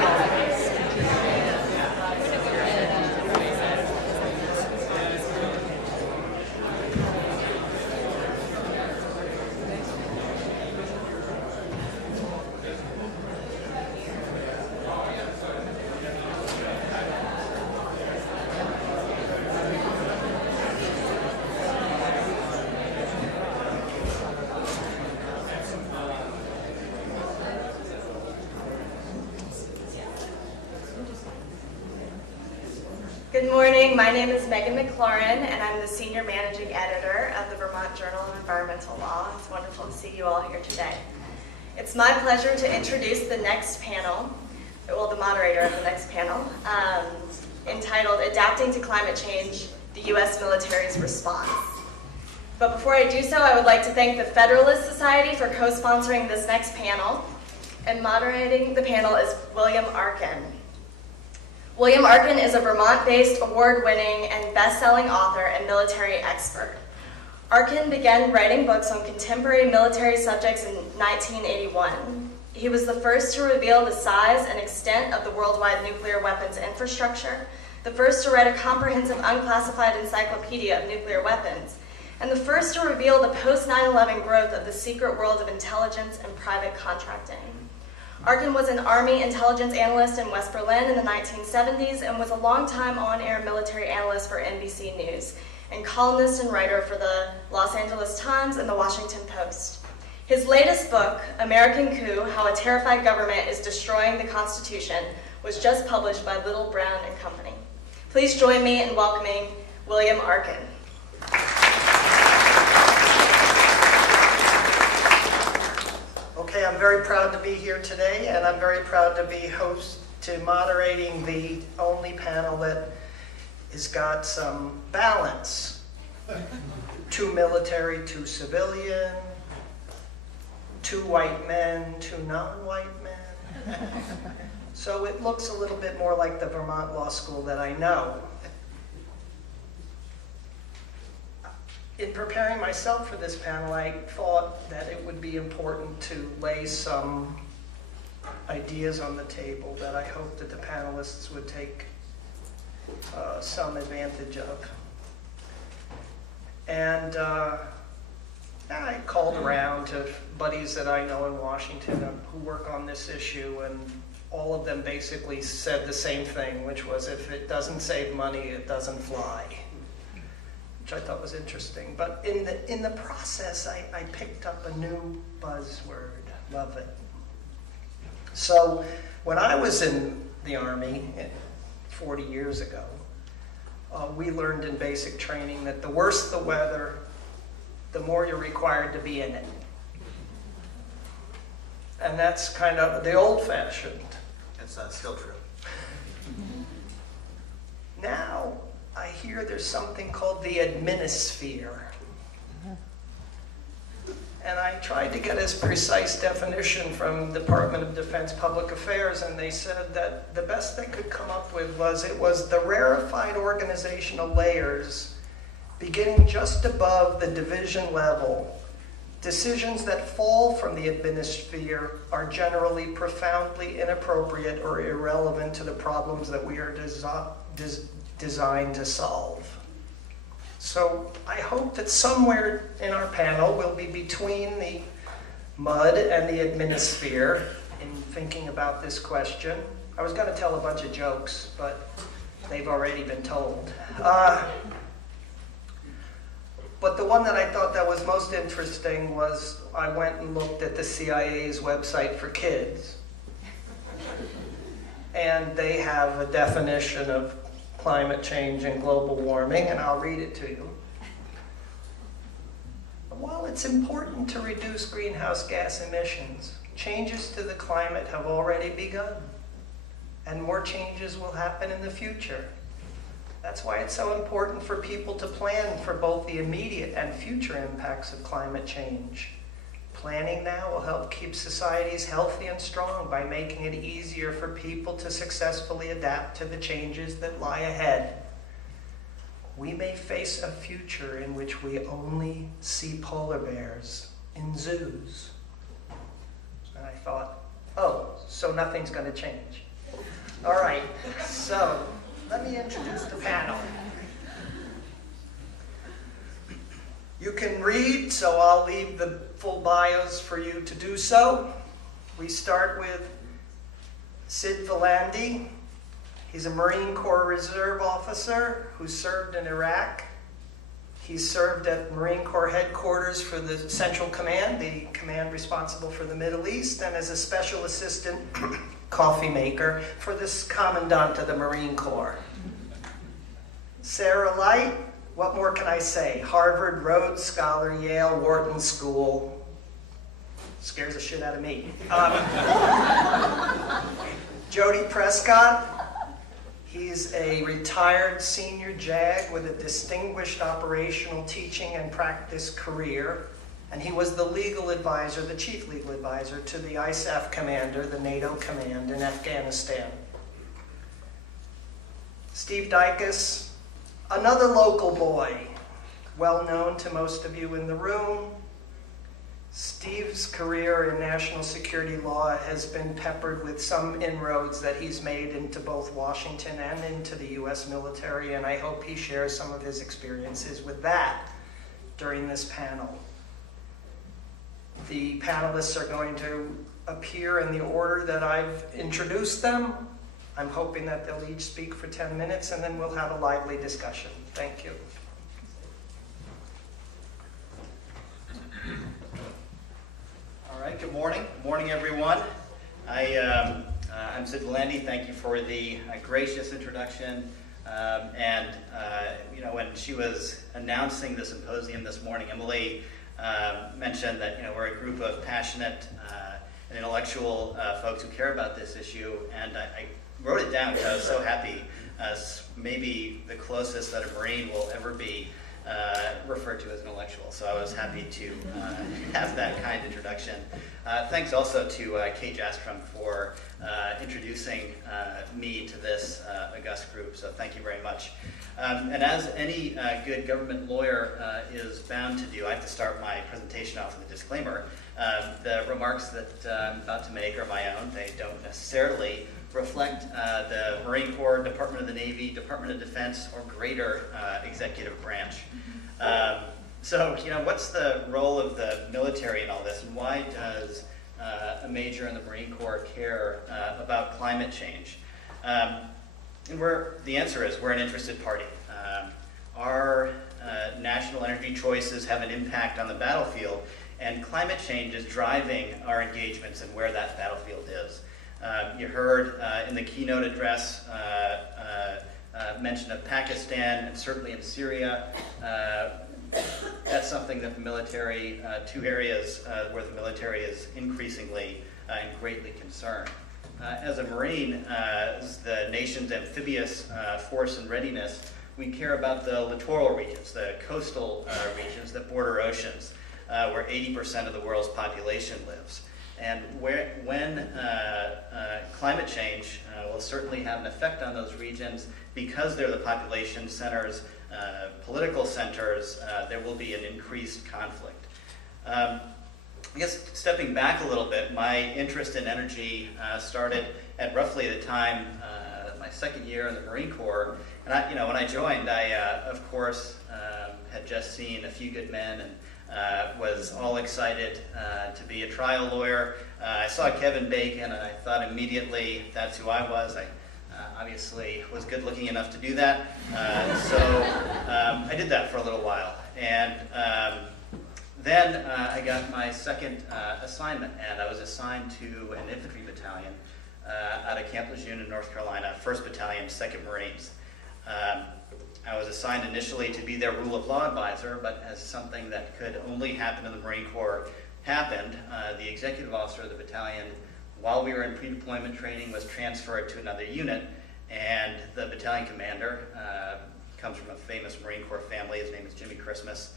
panel. Good morning, my name is Megan McLaurin, and I'm the Senior Managing Editor of the Vermont Journal of Environmental Law. It's wonderful to see you all here today. It's my pleasure to introduce the next panel, well, the moderator of the next panel, entitled Adapting to Climate Change, the U.S. Military's Response. But before I do so, I would like to thank the Federalist Society for co-sponsoring this next panel, and moderating the panel is William Arkin. William Arkin is a Vermont-based, award-winning, and best-selling author and military expert. Arkin began writing books on contemporary military subjects in 1981. He was the first to reveal the size and extent of the worldwide nuclear weapons infrastructure, the first to write a comprehensive unclassified encyclopedia of nuclear weapons, and the first to reveal the post-9/11 growth of the secret world of intelligence and private contracting. Arkin was an Army intelligence analyst in West Berlin in the 1970s and was a longtime on-air military analyst for NBC News and columnist and writer for the Los Angeles Times and the Washington Post. His latest book, American Coup, How a Terrified Government is Destroying the Constitution, was just published by Little, Brown and Company. Please join me in welcoming William Arkin. Okay, I'm very proud to be here today, and I'm very proud to be moderating the only panel that has got some balance. 2 military, 2 civilian, 2 white men, 2 non-white men. So it looks a little bit more like the Vermont Law School that I know. In preparing myself for this panel, I thought that it would be important to lay some ideas on the table that I hope that the panelists would take some advantage of. And I called around to buddies that I know in Washington who work on this issue, and all of them basically said the same thing, which was if it doesn't save money, it doesn't fly. Which I thought was interesting. But in the process, I picked up a new buzzword. Love it. So when I was in the Army 40 years ago, we learned in basic training that the worse the weather, the more you're required to be in it. And that's kind of the old-fashioned. It's still true. Now, I hear there's something called the adminisphere. And I tried to get a precise definition from Department of Defense Public Affairs, and they said that the best they could come up with was it was the rarefied organizational layers beginning just above the division level. Decisions that fall from the adminisphere are generally profoundly inappropriate or irrelevant to the problems that we are designed to solve. So I hope that somewhere in our panel we'll be between the mud and the adminisphere in thinking about this question. I was going to tell a bunch of jokes, but they've already been told. But the one that I thought that was most interesting was I went and looked at the CIA's website for kids. And they have a definition of climate change and global warming, and I'll read it to you. While it's important to reduce greenhouse gas emissions, changes to the climate have already begun, and more changes will happen in the future. That's why it's so important for people to plan for both the immediate and future impacts of climate change. Planning now will help keep societies healthy and strong by making it easier for people to successfully adapt to the changes that lie ahead. We may face a future in which we only see polar bears in zoos. And I thought, oh, so nothing's going to change. All right, so let me introduce the panel. You can read, so I'll leave the full bios for you to do so. We start with Sid Velandy. He's a Marine Corps Reserve officer who served in Iraq. He served at Marine Corps headquarters for the Central Command, the command responsible for the Middle East, and as a special assistant coffee maker for this commandant of the Marine Corps. Sarah Light, what more can I say? Harvard, Rhodes Scholar, Yale, Wharton School. Scares the shit out of me. Jody Prescott. He's a retired senior JAG with a distinguished operational teaching and practice career, and he was the legal advisor, the chief legal advisor to the ISAF commander, the NATO command in Afghanistan. Steve Dycus, another local boy, well known to most of you in the room. Steve's career in national security law has been peppered with some inroads that he's made into both Washington and into the U.S. military, and I hope he shares some of his experiences with that during this panel. The panelists are going to appear in the order that I've introduced them. I'm hoping that they'll each speak for 10 minutes, and then we'll have a lively discussion. Thank you. All right, good morning. Good morning, everyone. I'm Sid Velandy. Thank you for the gracious introduction. When she was announcing the symposium this morning, Emily mentioned that we're a group of passionate and intellectual folks who care about this issue, and I wrote it down because I was so happy. Maybe the closest that a Marine will ever be referred to as an intellectual, so I was happy to have that kind introduction. Thanks also to Kate Jastrom for introducing me to this august group, so thank you very much. And as any good government lawyer is bound to do, I have to start my presentation off with a disclaimer. The remarks that I'm about to make are my own. They don't necessarily reflect the Marine Corps, Department of the Navy, Department of Defense, or greater executive branch. So, what's the role of the military in all this, and why does a major in the Marine Corps care about climate change? And the answer is we're an interested party. Our national energy choices have an impact on the battlefield, and climate change is driving our engagements and where that battlefield is. You heard in the keynote address mention of Pakistan and certainly in Syria. That's something that the military, two areas where the military is increasingly and greatly concerned. As a Marine, as the nation's amphibious force and readiness, we care about the littoral regions, the coastal regions that border oceans, where 80% of the world's population lives. And when climate change will certainly have an effect on those regions, because they're the population centers, political centers, there will be an increased conflict. I guess stepping back a little bit, my interest in energy started at roughly the time, my second year in the Marine Corps. And when I joined, I, of course, had just seen A Few Good Men and was all excited to be a trial lawyer. I saw Kevin Bacon and I thought immediately that's who I was. I obviously was good looking enough to do that. So I did that for a little while. And then I got my second assignment, and I was assigned to an infantry battalion out of Camp Lejeune in North Carolina, 1st Battalion, 2nd Marines. I was assigned initially to be their rule of law advisor, but as something that could only happen in the Marine Corps happened, the executive officer of the battalion, while we were in pre-deployment training, was transferred to another unit, and the battalion commander, comes from a famous Marine Corps family, his name is Jimmy Christmas,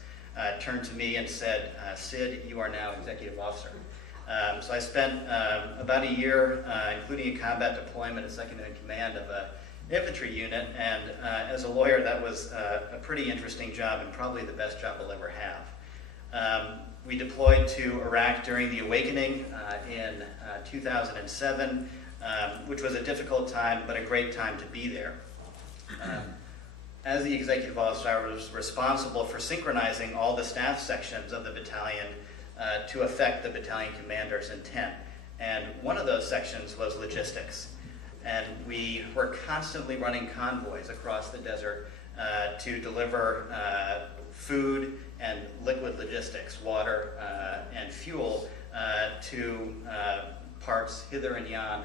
turned to me and said, Sid, you are now executive officer. So I spent about a year, including a combat deployment and second in command of an infantry unit, and as a lawyer that was a pretty interesting job and probably the best job I'll ever have. We deployed to Iraq during the awakening in 2007. which was a difficult time, but a great time to be there. As the executive officer, I was responsible for synchronizing all the staff sections of the battalion to affect the battalion commander's intent. And one of those sections was logistics. And we were constantly running convoys across the desert to deliver food and liquid logistics, water and fuel, to parts hither and yon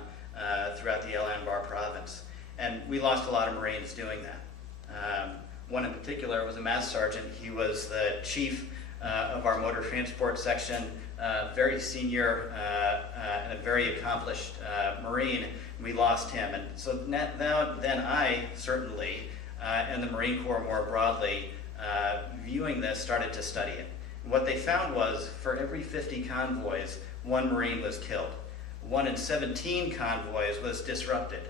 throughout the El Anbar province. And we lost a lot of Marines doing that. One in particular was a mass sergeant. He was the chief of our motor transport section, very senior and a very accomplished Marine. We lost him. And so then I certainly, and the Marine Corps more broadly, viewing this, started to study it. And what they found was for every 50 convoys, 1 Marine was killed. 1 in 17 convoys was disrupted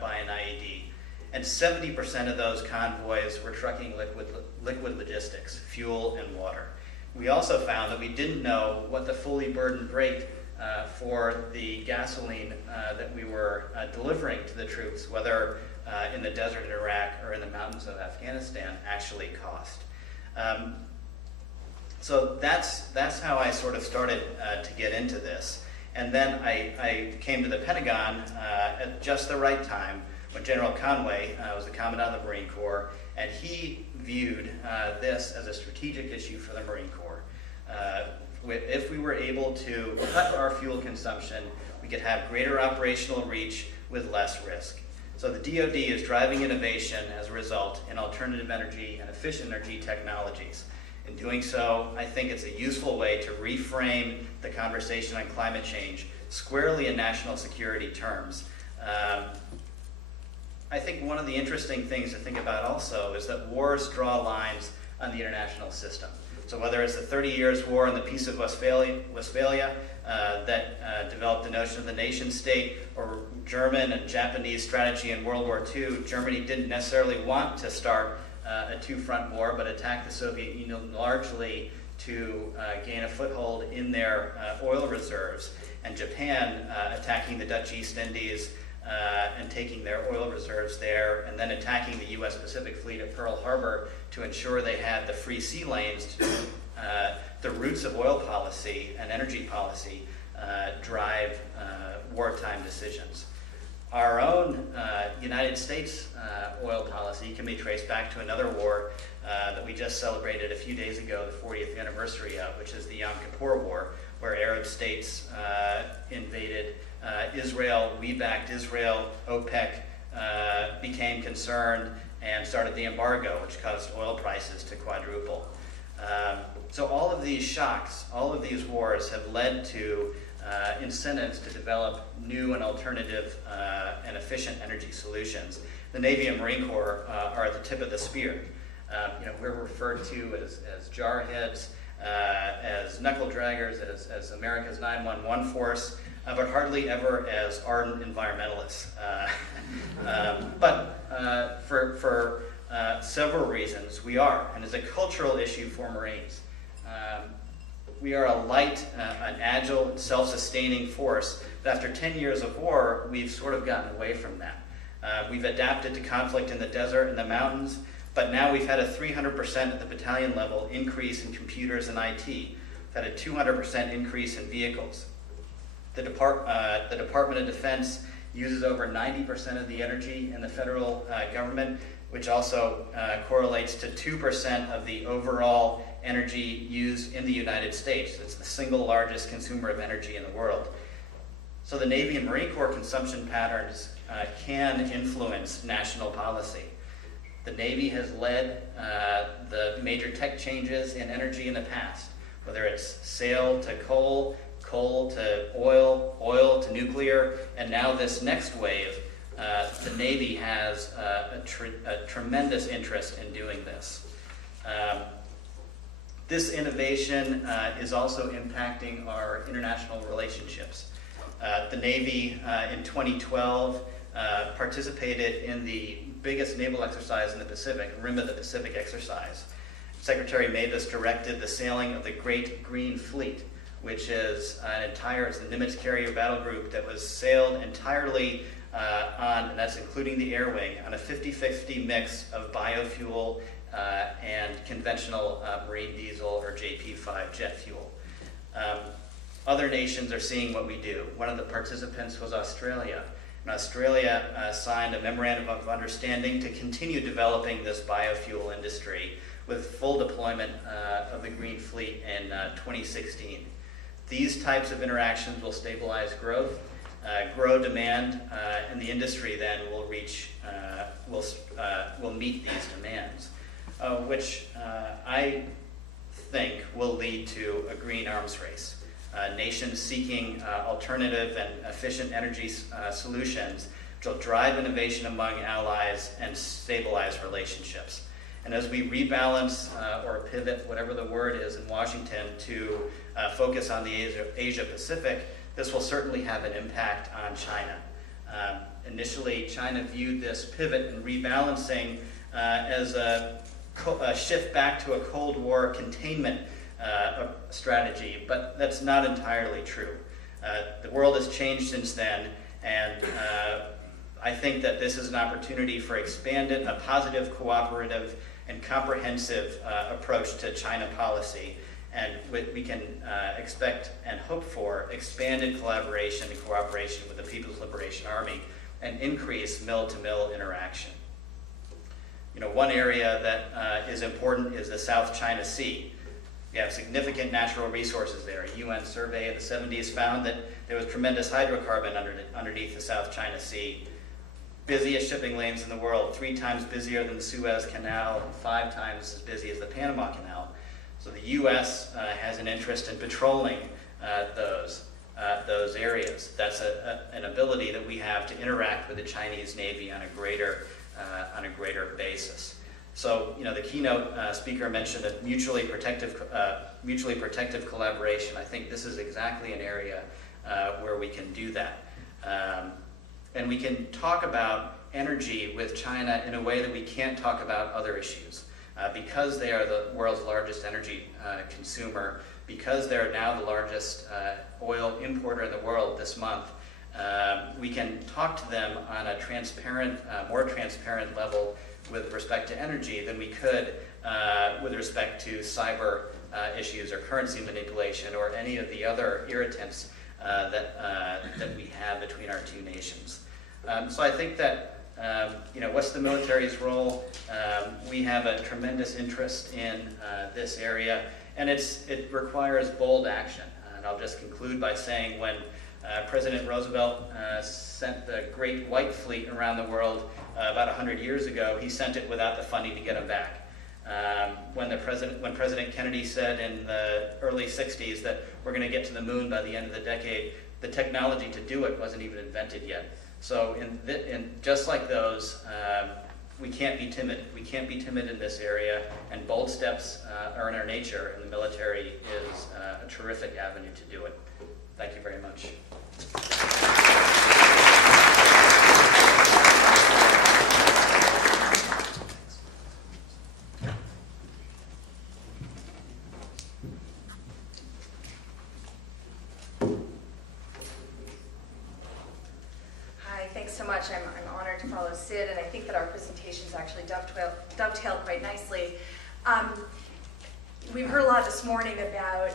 by an IED. And 70% of those convoys were trucking liquid logistics, fuel and water. We also found that we didn't know what the fully burdened rate for the gasoline that we were delivering to the troops, whether in the desert in Iraq or in the mountains of Afghanistan, actually cost. So that's how I sort of started to get into this. And then I came to the Pentagon at just the right time when General Conway was the Commandant of the Marine Corps, and he viewed this as a strategic issue for the Marine Corps. If we were able to cut our fuel consumption, we could have greater operational reach with less risk. So the DoD is driving innovation as a result in alternative energy and efficient energy technologies. In doing so, I think it's a useful way to reframe the conversation on climate change squarely in national security terms. I think one of the interesting things to think about also is that wars draw lines on the international system. So whether it's the 30 Years' War and the Peace of Westphalia that developed the notion of the nation state, or German and Japanese strategy in World War II, Germany didn't necessarily want to start a two-front war, but attacked the Soviet Union largely to gain a foothold in their oil reserves, and Japan attacking the Dutch East Indies and taking their oil reserves there, and then attacking the U.S. Pacific Fleet at Pearl Harbor to ensure they had the free sea lanes to the roots of oil policy and energy policy drive wartime decisions. Our own United States oil policy can be traced back to another war that we just celebrated a few days ago, the 40th anniversary of, which is the Yom Kippur War, where Arab states invaded Israel. We backed Israel. OPEC became concerned and started the embargo, which caused oil prices to quadruple. So all of these shocks, all of these wars have led to incentives to develop new and alternative and efficient energy solutions. The Navy and Marine Corps are at the tip of the spear. We're referred to as jarheads, as knuckle draggers, as America's 911 force, but hardly ever as ardent environmentalists. But for several reasons, we are, and it's a cultural issue for Marines. We are a light, an agile, self-sustaining force, but after 10 years of war, we've sort of gotten away from that. We've adapted to conflict in the desert and the mountains, but now we've had a 300% at the battalion level increase in computers and IT. We've had a 200% increase in vehicles. The Department of Defense uses over 90% of the energy in the federal government, which also correlates to 2% of the overall energy used in the United States. It's the single largest consumer of energy in the world. So the Navy and Marine Corps consumption patterns can influence national policy. The Navy has led the major tech changes in energy in the past, whether it's sail to coal, coal to oil, oil to nuclear, and now this next wave, the Navy has a tremendous interest in doing this. This innovation is also impacting our international relationships. The Navy in 2012 participated in the biggest naval exercise in the Pacific, Rim of the Pacific exercise. Secretary Mavis directed the sailing of the Great Green Fleet, which is it's the Nimitz carrier battle group that was sailed entirely and that's including the air wing, on a 50-50 mix of biofuel and conventional marine diesel or JP5 jet fuel. Other nations are seeing what we do. One of the participants was Australia. And Australia signed a memorandum of understanding to continue developing this biofuel industry with full deployment of the Green Fleet in 2016. These types of interactions will stabilize growth, grow demand, and the industry then will meet these demands, which I think will lead to a green arms race. Nations seeking alternative and efficient energy solutions, which will drive innovation among allies and stabilize relationships. And as we rebalance or pivot, whatever the word is in Washington, to focus on the Asia-Pacific, this will certainly have an impact on China. Initially, China viewed this pivot and rebalancing as a shift back to a Cold War containment strategy, but that's not entirely true. The world has changed since then, and I think that this is an opportunity for a positive, cooperative, and comprehensive approach to China policy, and we can expect and hope for expanded collaboration and cooperation with the People's Liberation Army and increase mill-to-mill interaction. One area that is important is the South China Sea. We have significant natural resources there. A UN survey in the 70s found that there was tremendous hydrocarbon underneath the South China Sea. Busiest shipping lanes in the world, 3 times busier than the Suez Canal, 5 times as busy as the Panama Canal. So the U.S. has an interest in patrolling those areas. That's an ability that we have to interact with the Chinese Navy on a greater basis. So, the keynote speaker mentioned a mutually protective collaboration. I think this is exactly an area where we can do that. And we can talk about energy with China in a way that we can't talk about other issues. Because they are the world's largest energy consumer, because they're now the largest oil importer in the world this month, we can talk to them on a more transparent level with respect to energy than we could with respect to cyber issues or currency manipulation or any of the other irritants that we have between our two nations. So I think that, what's the military's role? We have a tremendous interest in this area, and it requires bold action. And I'll just conclude by saying when President Roosevelt sent the Great White Fleet around the world about 100 years ago, he sent it without the funding to get them back. When President Kennedy said in the early 60s that we're going to get to the moon by the end of the decade, the technology to do it wasn't even invented yet. So in just like those, we can't be timid. We can't be timid in this area, and bold steps are in our nature, and the military is a terrific avenue to do it. Thank you very much. Thanks so much. I'm honored to follow Sid, and I think that our presentations actually dovetail quite nicely. We've heard a lot this morning about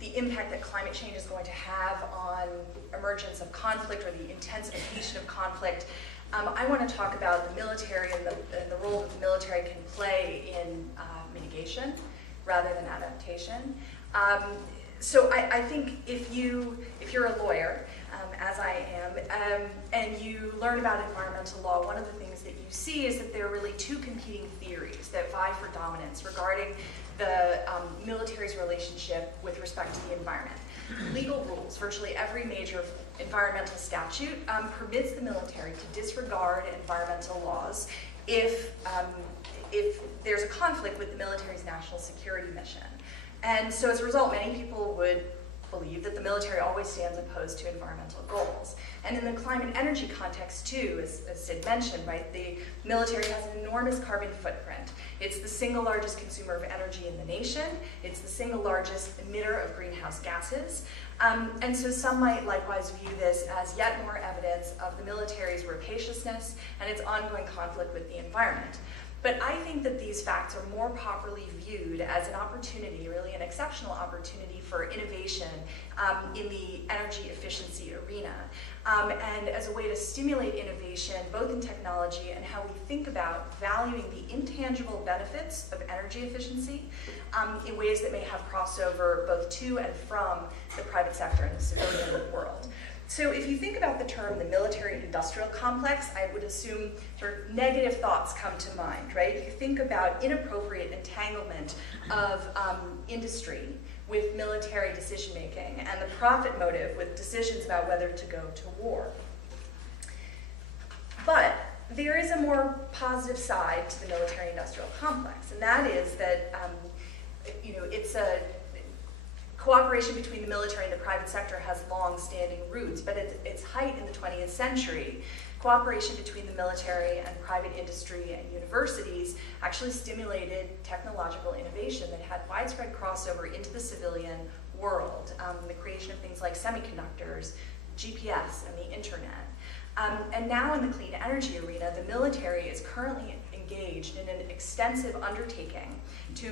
the impact that climate change is going to have on emergence of conflict or the intensification of conflict. I want to talk about the military and the role that the military can play in mitigation rather than adaptation. So I think if you're a lawyer, as I am, and you learn about environmental law, one of the things that you see is that there are really two competing theories that vie for dominance regarding the military's relationship with respect to the environment. Legal rules, virtually every major environmental statute permits the military to disregard environmental laws if there's a conflict with the military's national security mission. And so as a result, many people would believe that the military always stands opposed to environmental goals. And in the climate and energy context too, as Sid mentioned, right, the military has an enormous carbon footprint. It's the single largest consumer of energy in the nation. It's the single largest emitter of greenhouse gases. And so some might likewise view this as yet more evidence of the military's rapaciousness and its ongoing conflict with the environment. But I think that these facts are more properly viewed as an opportunity, really an exceptional opportunity for innovation in the energy efficiency arena, and as a way to stimulate innovation both in technology and how we think about valuing the intangible benefits of energy efficiency in ways that may have crossover both to and from the private sector and the civilian world. So if you think about the term the military-industrial complex, I would assume sort of negative thoughts come to mind, right? You think about inappropriate entanglement of industry with military decision-making and the profit motive with decisions about whether to go to war. But there is a more positive side to the military-industrial complex, and that is that it's a cooperation between the military and the private sector has long-standing roots, but at its height in the 20th century, cooperation between the military and private industry and universities actually stimulated technological innovation that had widespread crossover into the civilian world, the creation of things like semiconductors, GPS, and the internet. And now in the clean energy arena, the military is currently engaged in an extensive undertaking to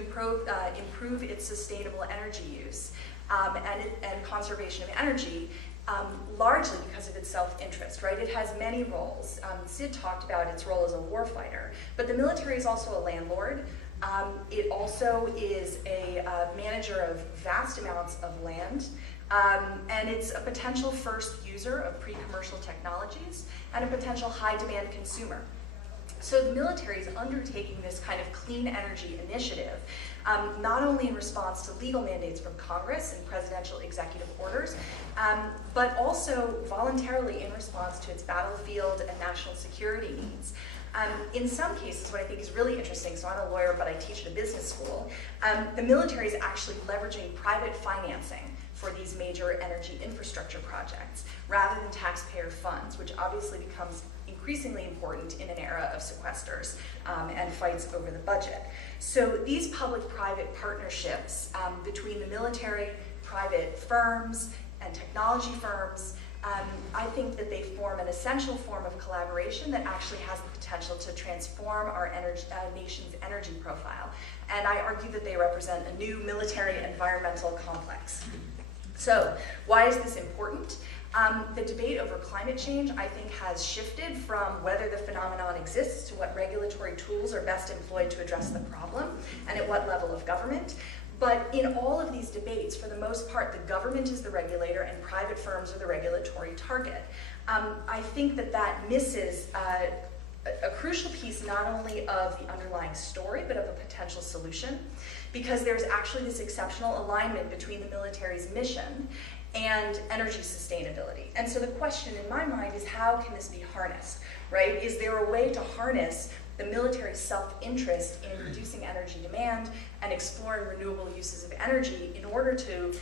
improve its sustainable energy use and conservation of energy, largely because of its self-interest, right? It has many roles. Sid talked about its role as a warfighter, but the military is also a landlord. It also is a manager of vast amounts of land, and it's a potential first user of pre-commercial technologies and a potential high-demand consumer. So the military is undertaking this kind of clean energy initiative, not only in response to legal mandates from Congress and presidential executive orders, but also voluntarily in response to its battlefield and national security needs. In some cases, what I think is really interesting, so I'm a lawyer, but I teach at a business school, the military is actually leveraging private financing for these major energy infrastructure projects, rather than taxpayer funds, which obviously becomes increasingly important in an era of sequesters and fights over the budget. So these public-private partnerships between the military, private firms, and technology firms, I think that they form an essential form of collaboration that actually has the potential to transform our nation's energy profile. And I argue that they represent a new military environmental complex. So why is this important? The debate over climate change, I think, has shifted from whether the phenomenon exists to what regulatory tools are best employed to address the problem and at what level of government. But in all of these debates, for the most part, the government is the regulator and private firms are the regulatory target. I think that that misses a crucial piece not only of the underlying story, but of a potential solution, because there's actually this exceptional alignment between the military's mission and energy sustainability. And so the question in my mind is, how can this be harnessed, right? Is there a way to harness the military's self-interest in reducing energy demand and exploring renewable uses of energy in order to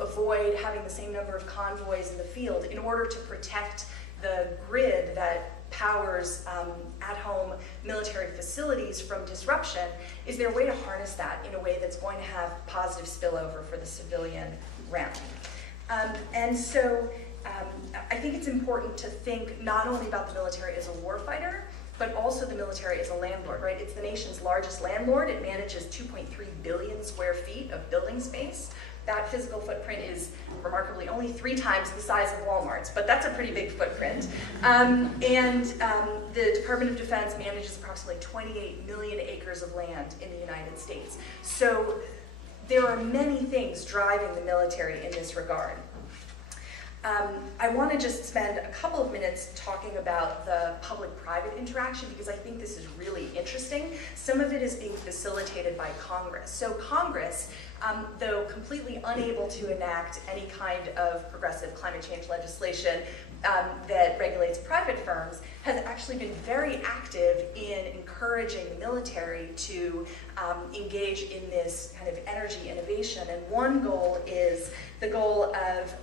avoid having the same number of convoys in the field, in order to protect the grid that powers at-home military facilities from disruption? Is there a way to harness that in a way that's going to have positive spillover for the civilian realm? And so I think it's important to think not only about the military as a warfighter, but also the military as a landlord, right? It's the nation's largest landlord. It manages 2.3 billion square feet of building space. That physical footprint is remarkably only 3 times the size of Walmart's, but that's a pretty big footprint. The Department of Defense manages approximately 28 million acres of land in the United States. So there are many things driving the military in this regard. I want to just spend a couple of minutes talking about the public-private interaction, because I think this is really interesting. Some of it is being facilitated by Congress. So Congress, though completely unable to enact any kind of progressive climate change legislation, that regulates private firms has actually been very active in encouraging the military to engage in this kind of energy innovation. And one goal is the goal of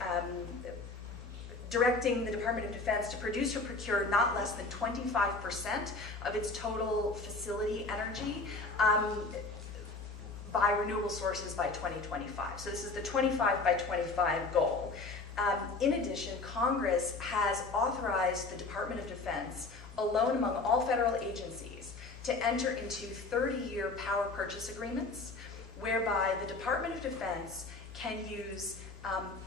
directing the Department of Defense to produce or procure not less than 25% of its total facility energy by renewable sources by 2025. So this is the 25 by 25 goal. In addition, Congress has authorized the Department of Defense, alone among all federal agencies, to enter into 30-year power purchase agreements, whereby the Department of Defense can use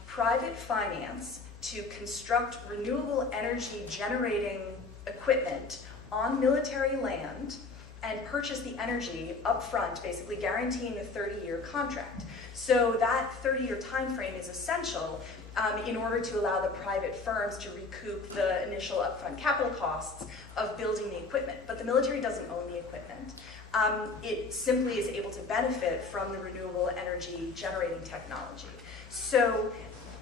private finance to construct renewable energy generating equipment on military land and purchase the energy up front, basically guaranteeing a 30-year contract. So that 30-year time frame is essential in order to allow the private firms to recoup the initial upfront capital costs of building the equipment. But the military doesn't own the equipment. It simply is able to benefit from the renewable energy generating technology. So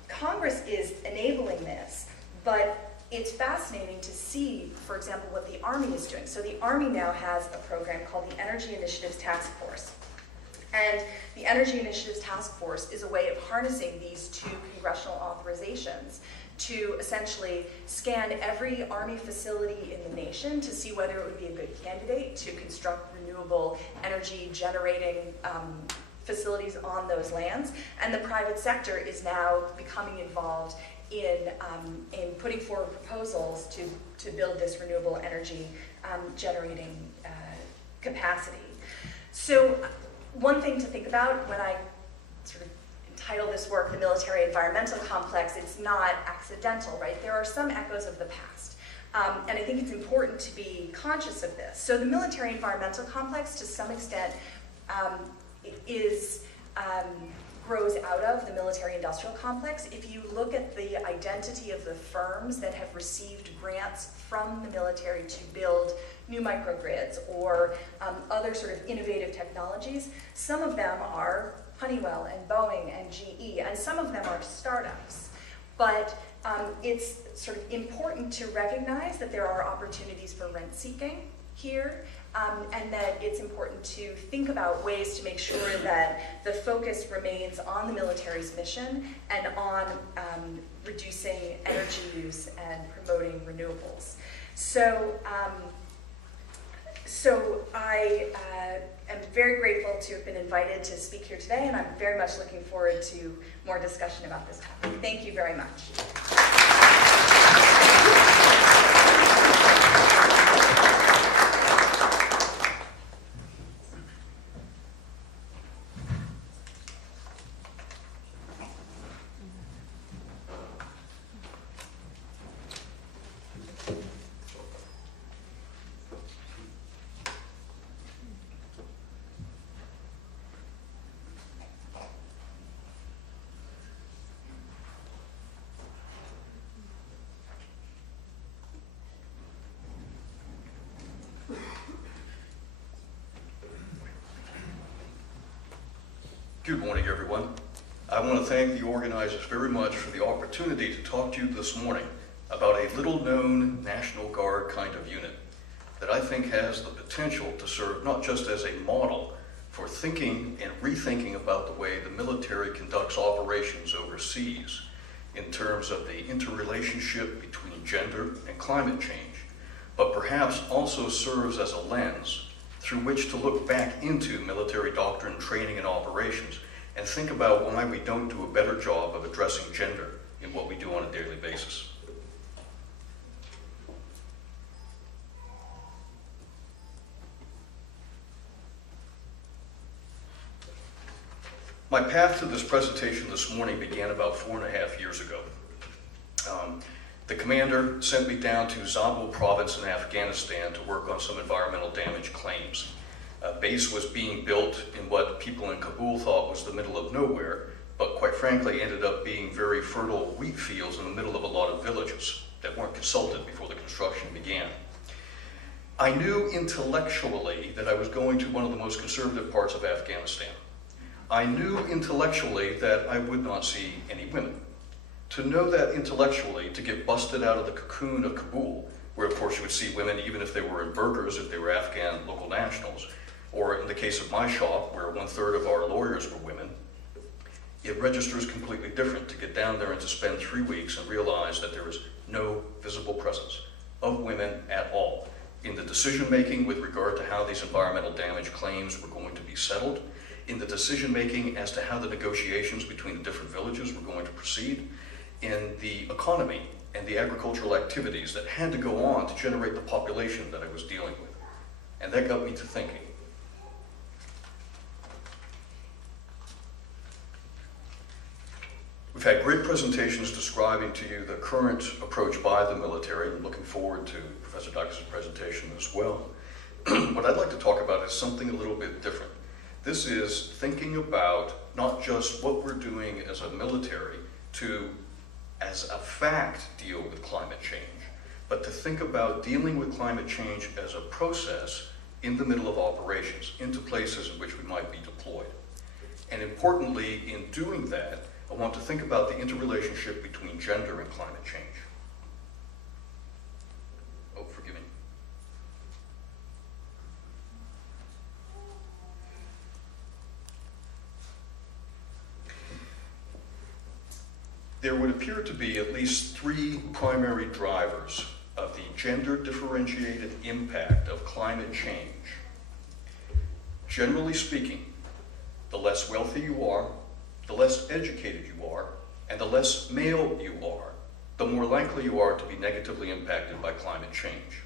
Congress is enabling this, but it's fascinating to see, for example, what the Army is doing. So the Army now has a program called the Energy Initiatives Task Force. And the Energy Initiatives Task Force is a way of harnessing these two congressional authorizations to essentially scan every Army facility in the nation to see whether it would be a good candidate to construct renewable energy generating facilities on those lands. And the private sector is now becoming involved in putting forward proposals to build this renewable energy generating capacity. So one thing to think about when I sort of entitle this work the Military Environmental Complex, it's not accidental, right? There are some echoes of the past. And I think it's important to be conscious of this. So the Military Environmental Complex, to some extent, grows out of the military-industrial complex. If you look at the identity of the firms that have received grants from the military to build new microgrids or other sort of innovative technologies, some of them are Honeywell and Boeing and GE, and some of them are startups. But it's sort of important to recognize that there are opportunities for rent-seeking here, and that it's important to think about ways to make sure that the focus remains on the military's mission and on reducing energy use and promoting renewables. So I am very grateful to have been invited to speak here today, and I'm very much looking forward to more discussion about this topic. Thank you very much. Good morning, everyone. I want to thank the organizers very much for the opportunity to talk to you this morning about a little-known National Guard kind of unit that I think has the potential to serve not just as a model for thinking and rethinking about the way the military conducts operations overseas in terms of the interrelationship between gender and climate change, but perhaps also serves as a lens through which to look back into military doctrine, training, and operations, and think about why we don't do a better job of addressing gender in what we do on a daily basis. My path to this presentation this morning began about 4.5 years ago. The commander sent me down to Zabul province in Afghanistan to work on some environmental damage claims. A base was being built in what people in Kabul thought was the middle of nowhere, but quite frankly ended up being very fertile wheat fields in the middle of a lot of villages that weren't consulted before the construction began. I knew intellectually that I was going to one of the most conservative parts of Afghanistan. I knew intellectually that I would not see any women. To know that intellectually, to get busted out of the cocoon of Kabul, where of course you would see women even if they were in burqas, if they were Afghan local nationals, or in the case of my shop, where 1/3 of our lawyers were women, it registers completely different to get down there and to spend 3 weeks and realize that there is no visible presence of women at all in the decision-making with regard to how these environmental damage claims were going to be settled, in the decision-making as to how the negotiations between the different villages were going to proceed, in the economy and the agricultural activities that had to go on to generate the population that I was dealing with. And that got me to thinking. We've had great presentations describing to you the current approach by the military. I'm looking forward to Professor Dycus' presentation as well. What I'd like to talk about is something a little bit different. This is thinking about not just what we're doing as a military to, as a fact, deal with climate change, but to think about dealing with climate change as a process in the middle of operations, into places in which we might be deployed. And importantly, in doing that, I want to think about the interrelationship between gender and climate change. Oh, forgive me. There would appear to be at least 3 primary drivers of the gender-differentiated impact of climate change. Generally speaking, the less wealthy you are, the less educated you are, and the less male you are, the more likely you are to be negatively impacted by climate change.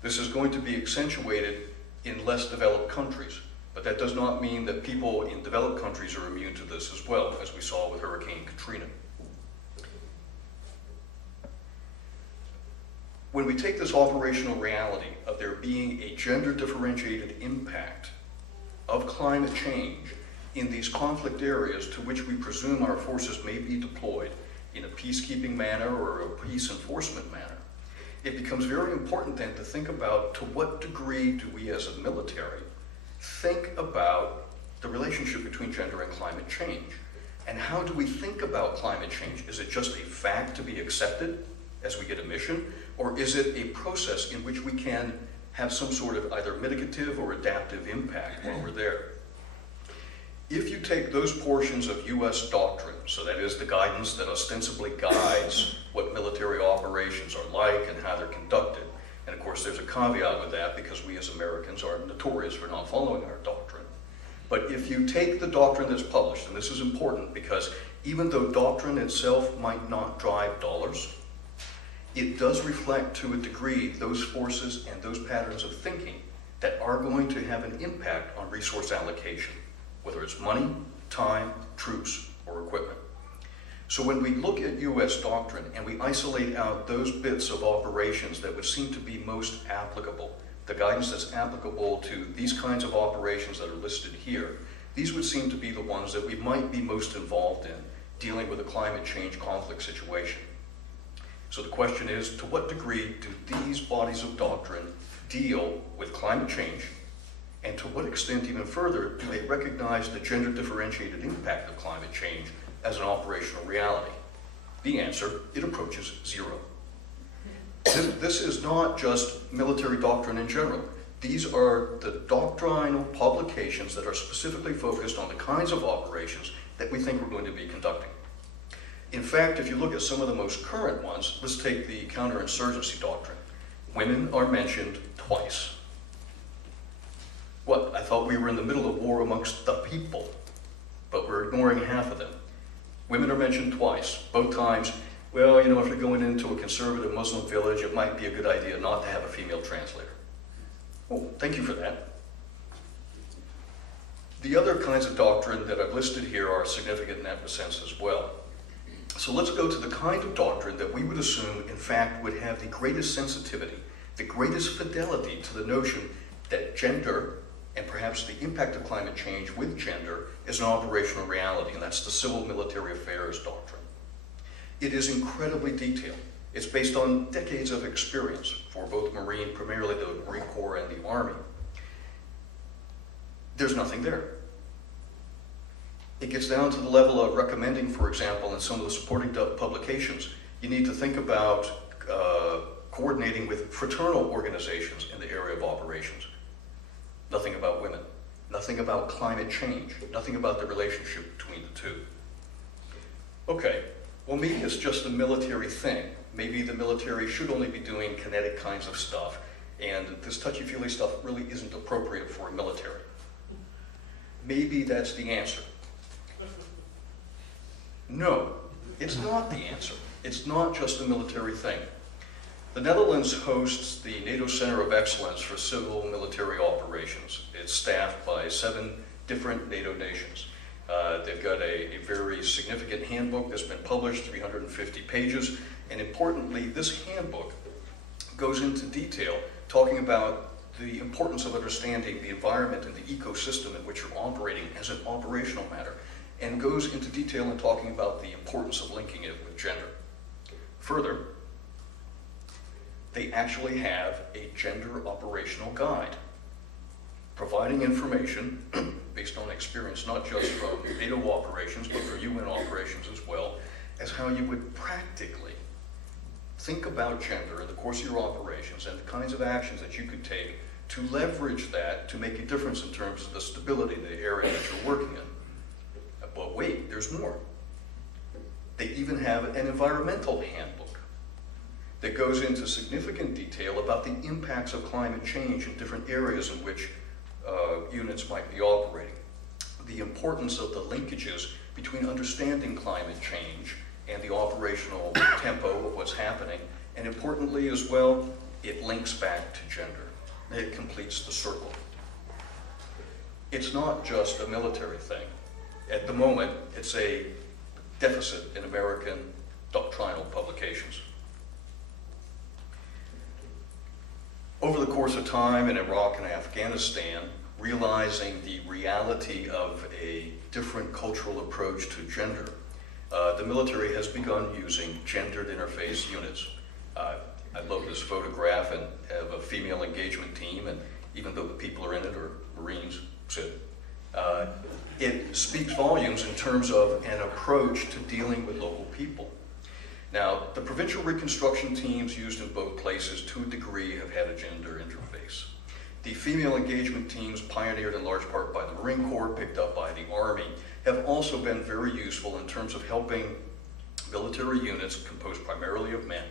This is going to be accentuated in less developed countries, but that does not mean that people in developed countries are immune to this as well, as we saw with Hurricane Katrina. When we take this operational reality of there being a gender-differentiated impact of climate change in these conflict areas to which we presume our forces may be deployed in a peacekeeping manner or a peace enforcement manner, it becomes very important then to think about to what degree do we as a military think about the relationship between gender and climate change. And how do we think about climate change? Is it just a fact to be accepted as we get a mission? Or is it a process in which we can have some sort of either mitigative or adaptive impact while we're there? If you take those portions of U.S. doctrine, so that is the guidance that ostensibly guides what military operations are like and how they're conducted, and of course there's a caveat with that because we as Americans are notorious for not following our doctrine. But if you take the doctrine that's published, and this is important because even though doctrine itself might not drive dollars, it does reflect to a degree those forces and those patterns of thinking that are going to have an impact on resource allocation, whether it's money, time, troops, or equipment. So when we look at U.S. doctrine and we isolate out those bits of operations that would seem to be most applicable, the guidance that's applicable to these kinds of operations that are listed here, these would seem to be the ones that we might be most involved in dealing with a climate change conflict situation. So the question is, to what degree do these bodies of doctrine deal with climate change? And to what extent, even further, do they recognize the gender-differentiated impact of climate change as an operational reality? The answer, it approaches 0. This is not just military doctrine in general. These are the doctrinal publications that are specifically focused on the kinds of operations that we think we're going to be conducting. In fact, if you look at some of the most current ones, let's take the counterinsurgency doctrine. Women are mentioned twice. What? I thought we were in the middle of war amongst the people, but we're ignoring half of them. Women are mentioned twice, both times. Well, you know, if you're going into a conservative Muslim village, it might be a good idea not to have a female translator. Oh, thank you for that. The other kinds of doctrine that I've listed here are significant in that sense as well. So let's go to the kind of doctrine that we would assume, in fact, would have the greatest sensitivity, the greatest fidelity to the notion that gender, and perhaps the impact of climate change with gender, is an operational reality, and that's the civil military affairs doctrine. It is incredibly detailed. It's based on decades of experience for both Marine, primarily the Marine Corps and the Army. There's nothing there. It gets down to the level of recommending, for example, in some of the supporting publications, you need to think about coordinating with fraternal organizations in the area of operations. Nothing about women, nothing about climate change, nothing about the relationship between the two. Okay, well maybe it's just a military thing. Maybe the military should only be doing kinetic kinds of stuff, and this touchy-feely stuff really isn't appropriate for a military. Maybe that's the answer. No, it's not the answer. It's not just a military thing. The Netherlands hosts the NATO Center of Excellence for Civil Military Operations. It's staffed by 7 different NATO nations. They've got a very significant handbook that's been published, 350 pages, and importantly, this handbook goes into detail talking about the importance of understanding the environment and the ecosystem in which you're operating as an operational matter, and goes into detail in talking about the importance of linking it with gender. Further, they actually have a gender operational guide, providing information based on experience, not just from NATO operations, but for UN operations as well, as how you would practically think about gender in the course of your operations and the kinds of actions that you could take to leverage that to make a difference in terms of the stability of the area that you're working in. But wait, there's more. They even have an environmental handbook that goes into significant detail about the impacts of climate change in different areas in which units might be operating. The importance of the linkages between understanding climate change and the operational tempo of what's happening, and importantly as well, it links back to gender. It completes the circle. It's not just a military thing. At the moment, it's a deficit in American doctrinal publications. Over the course of time in Iraq and Afghanistan, realizing the reality of a different cultural approach to gender, the military has begun using gendered interface units. I love this photograph and of a female engagement team, and even though the people are in it are Marines, it speaks volumes in terms of an approach to dealing with local people. Now, the provincial reconstruction teams used in both places to a degree have had a gender interface. The female engagement teams, pioneered in large part by the Marine Corps, picked up by the Army, have also been very useful in terms of helping military units composed primarily of men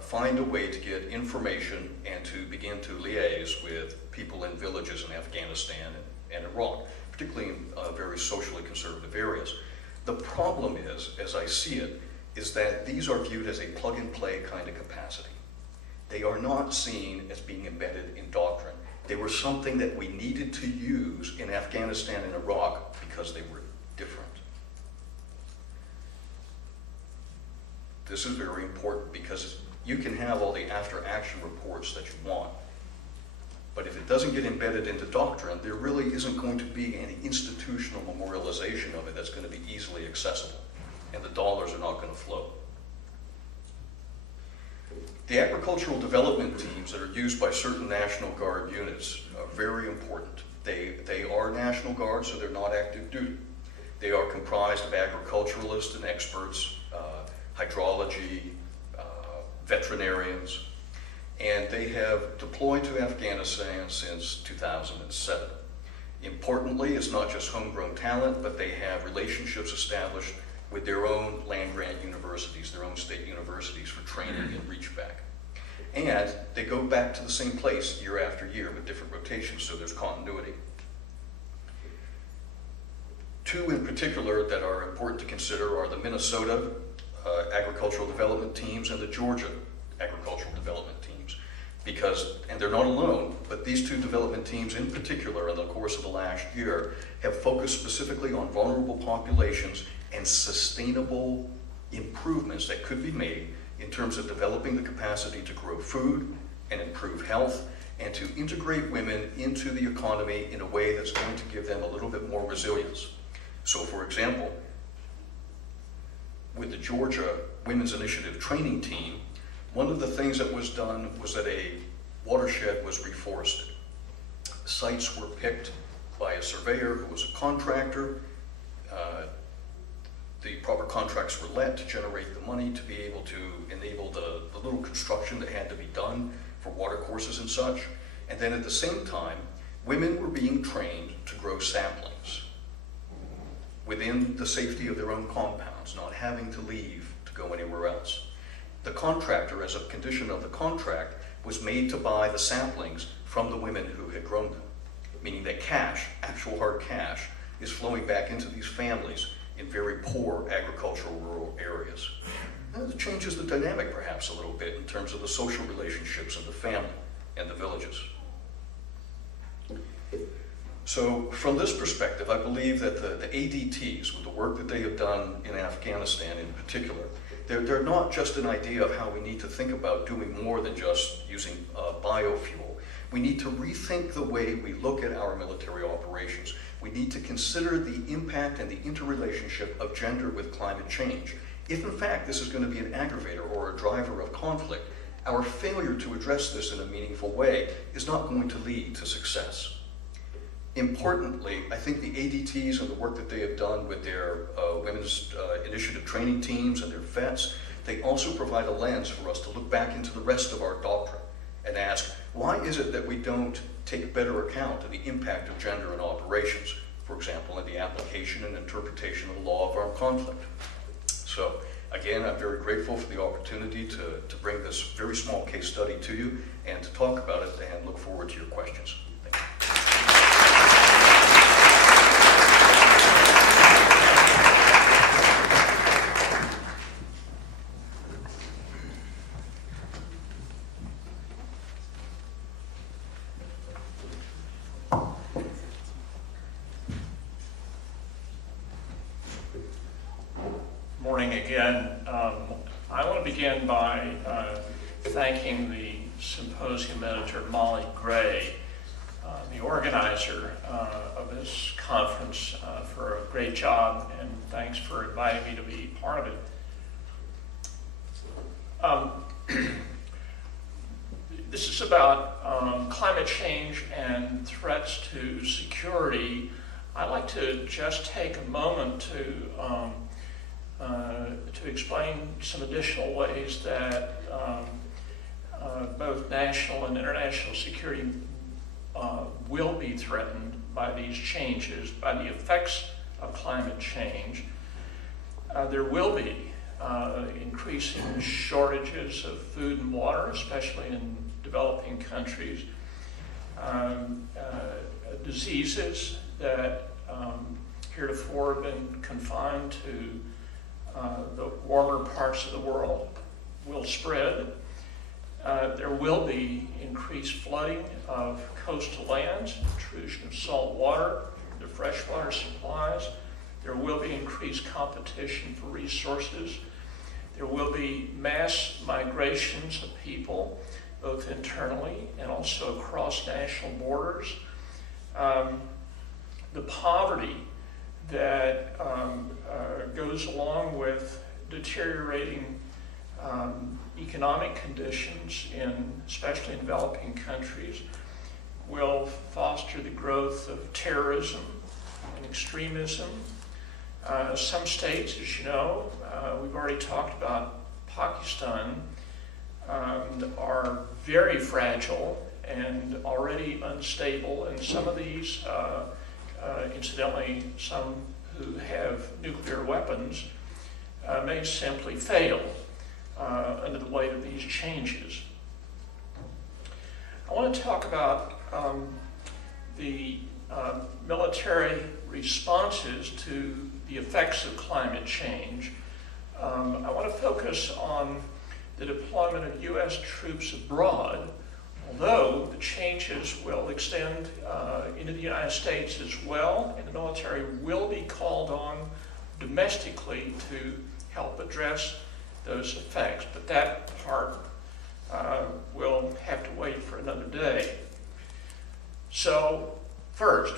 find a way to get information and to begin to liaise with people in villages in Afghanistan and Iraq, particularly in very socially conservative areas. The problem is, as I see it, is that these are viewed as a plug-and-play kind of capacity. They are not seen as being embedded in doctrine. They were something that we needed to use in Afghanistan and Iraq because they were different. This is very important because you can have all the after-action reports that you want, but if it doesn't get embedded into doctrine, there really isn't going to be any institutional memorialization of it that's going to be easily accessible, and the dollars are not going to flow. The agricultural development teams that are used by certain National Guard units are very important. They are National Guard, so they're not active duty. They are comprised of agriculturalists and experts, hydrology, veterinarians, and they have deployed to Afghanistan since 2007. Importantly, it's not just homegrown talent, but they have relationships established with their own land-grant universities, their own state universities for training and reach back. And they go back to the same place year after year with different rotations, so there's continuity. Two in particular that are important to consider are the Minnesota agricultural development teams and the Georgia agricultural development teams. And they're not alone, but these two development teams in particular in the course of the last year have focused specifically on vulnerable populations and sustainable improvements that could be made in terms of developing the capacity to grow food and improve health and to integrate women into the economy in a way that's going to give them a little bit more resilience. So for example, with the Georgia Women's Initiative training team, one of the things that was done was that a watershed was reforested. Sites were picked by a surveyor who was a contractor. the proper contracts were let to generate the money to be able to enable the little construction that had to be done for water courses and such. And then at the same time, women were being trained to grow saplings within the safety of their own compounds, not having to leave to go anywhere else. The contractor, as a condition of the contract, was made to buy the saplings from the women who had grown them, meaning that cash, actual hard cash, is flowing back into these families in very poor agricultural rural areas. And it changes the dynamic perhaps a little bit in terms of the social relationships in the family and the villages. So from this perspective, I believe that the ADTs, with the work that they have done in Afghanistan in particular, they're not just an idea of how we need to think about doing more than just using biofuel. We need to rethink the way we look at our military operations. We need to consider the impact and the interrelationship of gender with climate change. If in fact this is going to be an aggravator or a driver of conflict, our failure to address this in a meaningful way is not going to lead to success. Importantly, I think the ADTs and the work that they have done with their women's initiative training teams and their vets, they also provide a lens for us to look back into the rest of our doctrine and ask, why is it that we don't take better account of the impact of gender in operations, for example, in the application and interpretation of the law of armed conflict? So again, I'm very grateful for the opportunity to bring this very small case study to you and to talk about it, and look forward to your questions. Thank you. Morning again. I want to begin by thanking the symposium editor, Molly Gray, the organizer of this conference, for a great job, and thanks for inviting me to be part of it. This is about climate change and threats to security. I'd like to just take a moment to explain some additional ways that both national and international security will be threatened by these changes, by the effects of climate change. There will be increasing shortages of food and water, especially in developing countries. Diseases that heretofore have been confined to the warmer parts of the world will spread. There will be increased flooding of coastal lands, intrusion of salt water into freshwater supplies. There will be increased competition for resources. There will be mass migrations of people, both internally and also across national borders. The poverty that goes along with deteriorating economic conditions, especially in developing countries, will foster the growth of terrorism and extremism. Some states, as you know, we've already talked about Pakistan, are very fragile and already unstable, and some of these, incidentally, some who have nuclear weapons may simply fail under the weight of these changes. I want to talk about the military responses to the effects of climate change. I want to focus on the deployment of U.S. troops abroad, although the changes will extend into the United States as well, and the military will be called on domestically to help address those effects. But that part will have to wait for another day. So, first,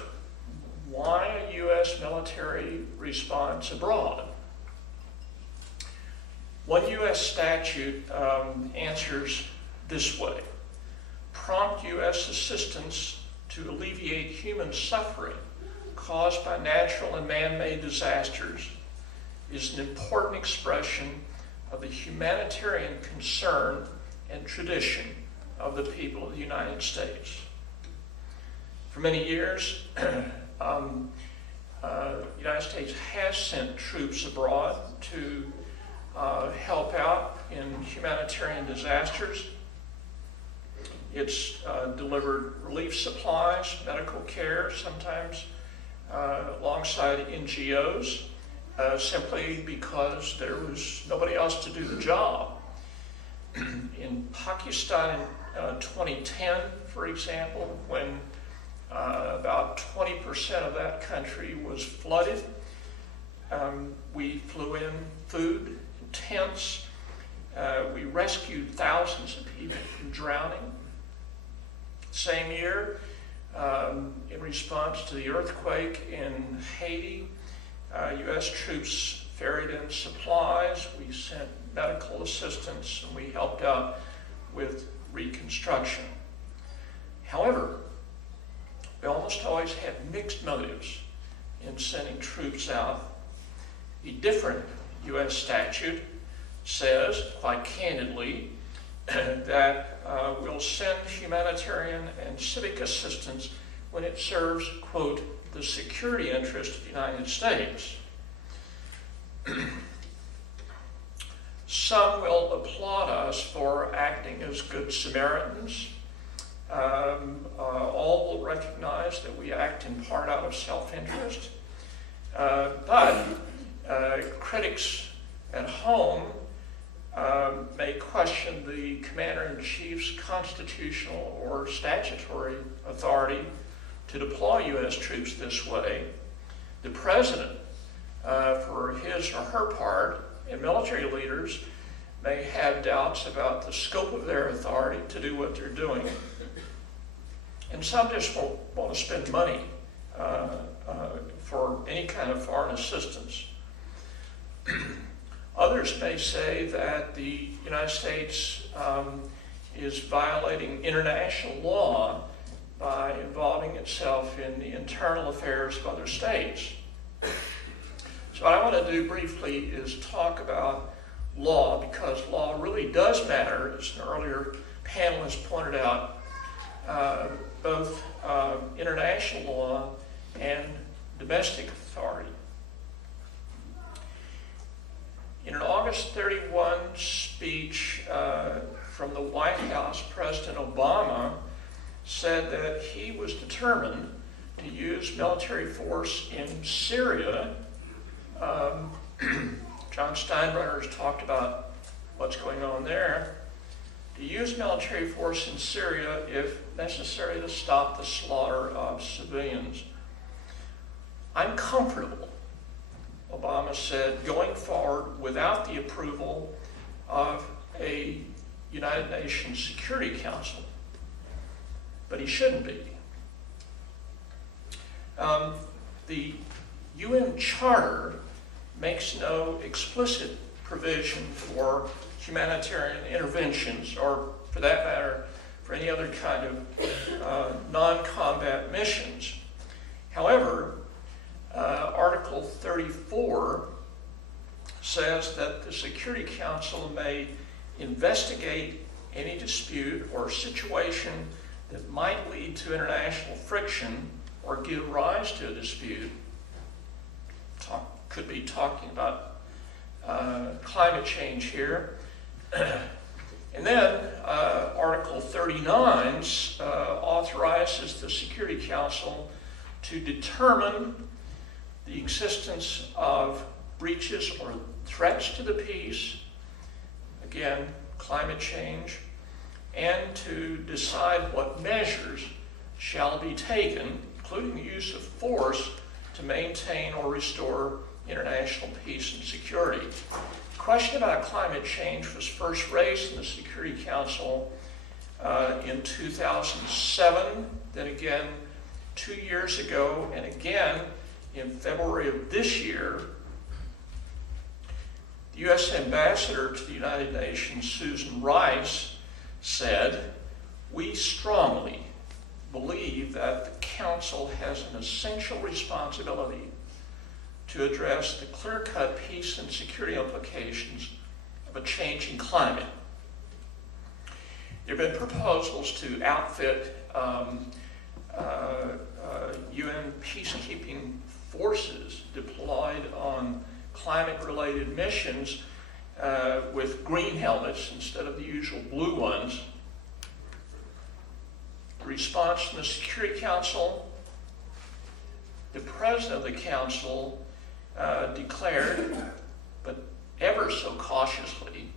why a U.S. military response abroad? One U.S. statute answers this way: prompt U.S. assistance to alleviate human suffering caused by natural and man-made disasters is an important expression of the humanitarian concern and tradition of the people of the United States. For many years, the United States has sent troops abroad to help out in humanitarian disasters. It's delivered relief supplies, medical care, sometimes alongside NGOs, simply because there was nobody else to do the job. In Pakistan in 2010, for example, when about 20% of that country was flooded, we flew in food, tents, we rescued thousands of people from drowning. Same year, in response to the earthquake in Haiti, U.S. troops ferried in supplies, we sent medical assistance, and we helped out with reconstruction. However, we almost always have mixed motives in sending troops out. A different U.S. statute says, quite candidly, that we'll send humanitarian and civic assistance when it serves, quote, the security interest of the United States. Some will applaud us for acting as good Samaritans. All will recognize that we act in part out of self-interest. But critics at home may question the Commander-in-Chief's constitutional or statutory authority to deploy U.S. troops this way. The President, for his or her part, and military leaders may have doubts about the scope of their authority to do what they're doing. And some just want to spend money for any kind of foreign assistance. Others may say that the United States is violating international law by involving itself in the internal affairs of other states. So what I want to do briefly is talk about law, because law really does matter, as an earlier panelist pointed out, both international law and domestic authority. In an August 31 speech from the White House, President Obama said that he was determined to use military force in Syria. John Steinbrenner has talked about what's going on there. To use military force in Syria if necessary to stop the slaughter of civilians. I'm comfortable, Obama said, going forward without the approval of a United Nations Security Council. But he shouldn't be. The UN Charter makes no explicit provision for humanitarian interventions, or for that matter, for any other kind of non-combat missions. However, Article 34 says that the Security Council may investigate any dispute or situation that might lead to international friction or give rise to a dispute. Could be talking about climate change here. And then Article 39 authorizes the Security Council to determine the existence of breaches or threats to the peace, again, climate change, and to decide what measures shall be taken, including the use of force, to maintain or restore international peace and security. The question about climate change was first raised in the Security Council in 2007, then again 2 years ago, and again in February of this year. The U.S. Ambassador to the United Nations, Susan Rice, said, "We strongly believe that the Council has an essential responsibility to address the clear-cut peace and security implications of a changing climate. There have been proposals to outfit UN peacekeeping forces deployed on climate-related missions with green helmets instead of the usual blue ones. The response from the Security Council: the President of the Council declared, but ever so cautiously,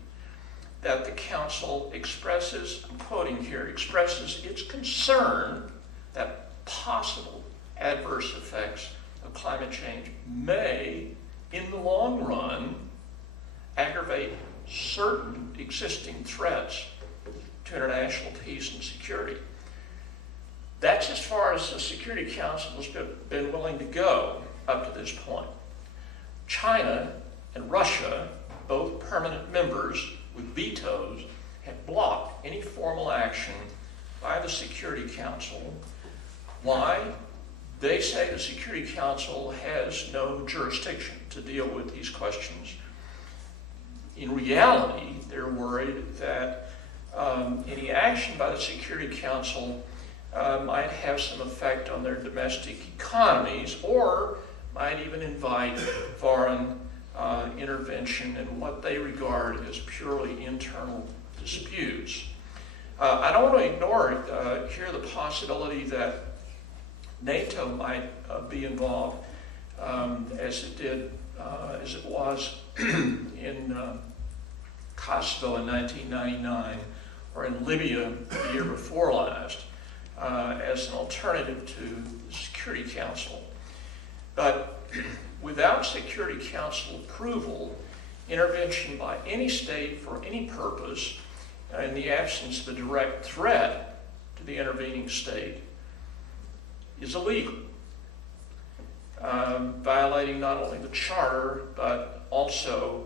that the Council expresses, I'm quoting here, expresses its concern that possible adverse effects of climate change may, in the long run, aggravate certain existing threats to international peace and security. That's as far as the Security Council has been willing to go up to this point. China and Russia, both permanent members with vetoes, have blocked any formal action by the Security Council. Why? They say the Security Council has no jurisdiction to deal with these questions. In reality, they're worried that any action by the Security Council might have some effect on their domestic economies, or might even invite foreign intervention in what they regard as purely internal disputes. I don't want to ignore here the possibility that NATO might be involved, as it was in Kosovo in 1999, or in Libya the year before last, as an alternative to the Security Council. But without Security Council approval, intervention by any state for any purpose, in the absence of a direct threat to the intervening state, is illegal, violating not only the Charter, but also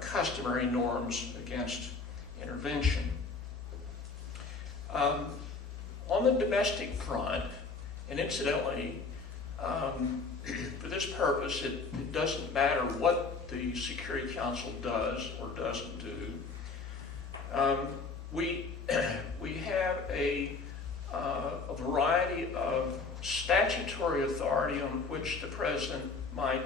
customary norms against intervention. On the domestic front, and incidentally, for this purpose, it doesn't matter what the Security Council does or doesn't do. We have a variety of statutory authority on which the President might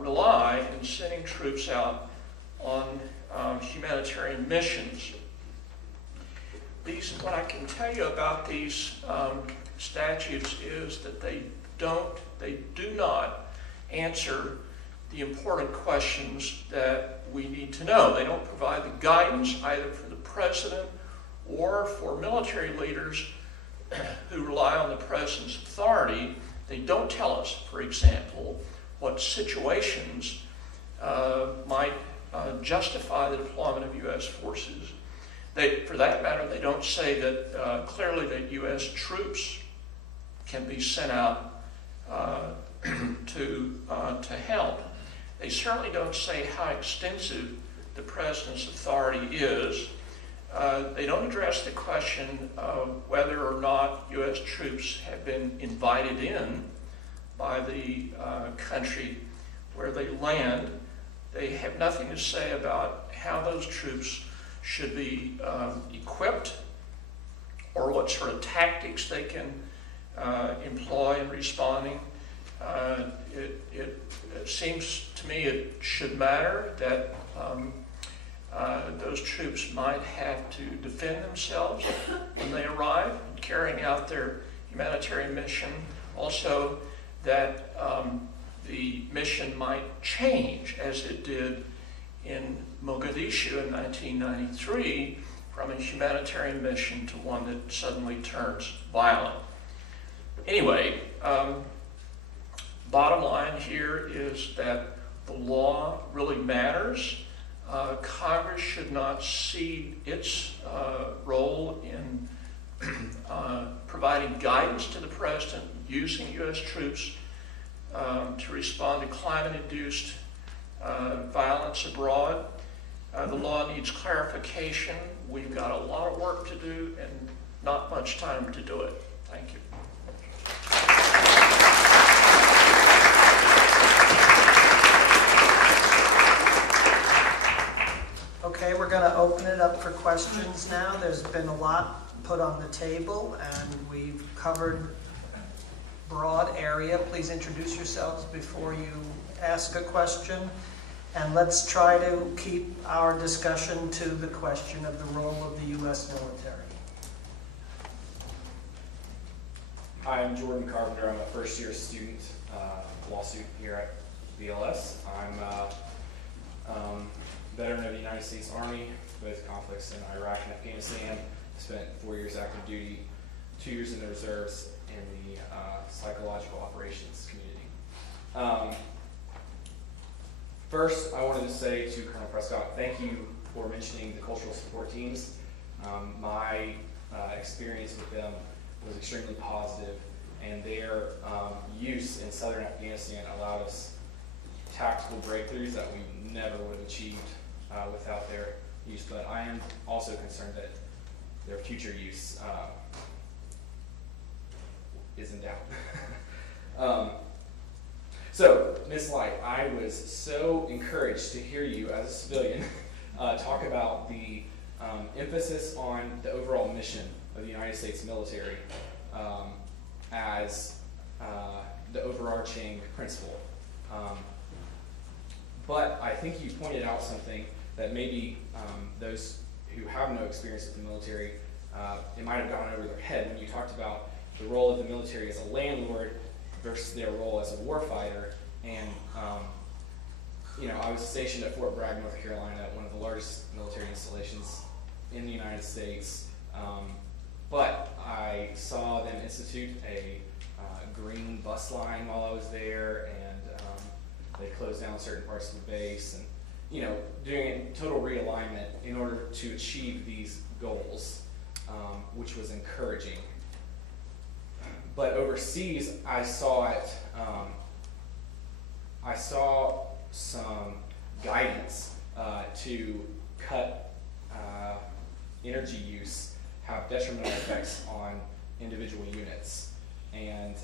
rely in sending troops out on humanitarian missions. What I can tell you about these statutes is that they do not answer the important questions that we need to know. They don't provide the guidance either for the President or for military leaders who rely on the President's authority. They don't tell us, for example, what situations might justify the deployment of U.S. forces. For that matter, they don't say that clearly that U.S. troops can be sent out to help. They certainly don't say how extensive the President's authority is. They don't address the question of whether or not U.S. troops have been invited in by the country where they land. They have nothing to say about how those troops should be equipped, or what sort of tactics they can employ in responding. It seems to me it should matter that those troops might have to defend themselves when they arrive, carrying out their humanitarian mission. Also, that the mission might change, as it did in Mogadishu in 1993, from a humanitarian mission to one that suddenly turns violent. Anyway, bottom line here is that the law really matters. Congress should not cede its role in providing guidance to the President, using U.S. troops to respond to climate-induced violence abroad. The law needs clarification. We've got a lot of work to do, and not much time to do it. Thank you. Okay, we're going to open it up for questions now. There's been a lot put on the table, and we've covered broad area. Please introduce yourselves before you ask a question, and let's try to keep our discussion to the question of the role of the U.S. military. Hi, I'm Jordan Carpenter. I'm a first-year student, law student here at BLS. I'm a veteran of the United States Army, both conflicts in Iraq and Afghanistan. Spent 4 years active duty, 2 years in the reserves in the psychological operations community. First, I wanted to say to Colonel Prescott, thank you for mentioning the cultural support teams. My experience with them was extremely positive, and their use in southern Afghanistan allowed us tactical breakthroughs that we never would have achieved without their use. But I am also concerned that their future use is in doubt. So, Ms. Light, I was so encouraged to hear you as a civilian talk about the emphasis on the overall mission of the United States military as the overarching principle. But I think you pointed out something that maybe those who have no experience with the military, it might have gone over their head when you talked about the role of the military as a landlord versus their role as a warfighter. And I was stationed at Fort Bragg, North Carolina, one of the largest military installations in the United States. But I saw them institute a green bus line while I was there, and they closed down certain parts of the base, and doing a total realignment in order to achieve these goals, which was encouraging. But overseas, I saw it. I saw some guidance to cut energy use have detrimental effects on individual units. And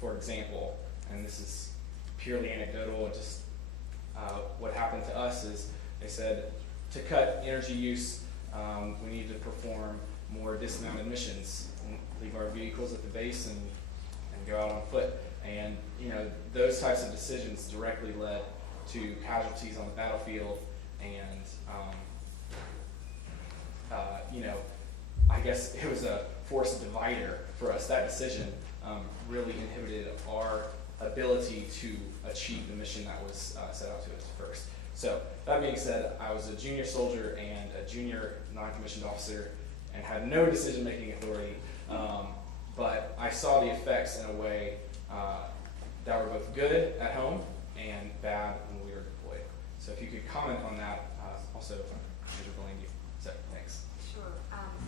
for example, and this is purely anecdotal, just what happened to us is they said to cut energy use, we need to perform more dismounted missions, and leave our vehicles at the base and go out on foot. And those types of decisions directly led to casualties on the battlefield, and I guess it was a force divider for us. That decision really inhibited our ability to achieve the mission that was set out to us first. So that being said, I was a junior soldier and a junior non-commissioned officer and had no decision-making authority, but I saw the effects in a way that were both good at home and bad when we were deployed. So if you could comment on that, also, Mr. Velandy. So thanks. Sure.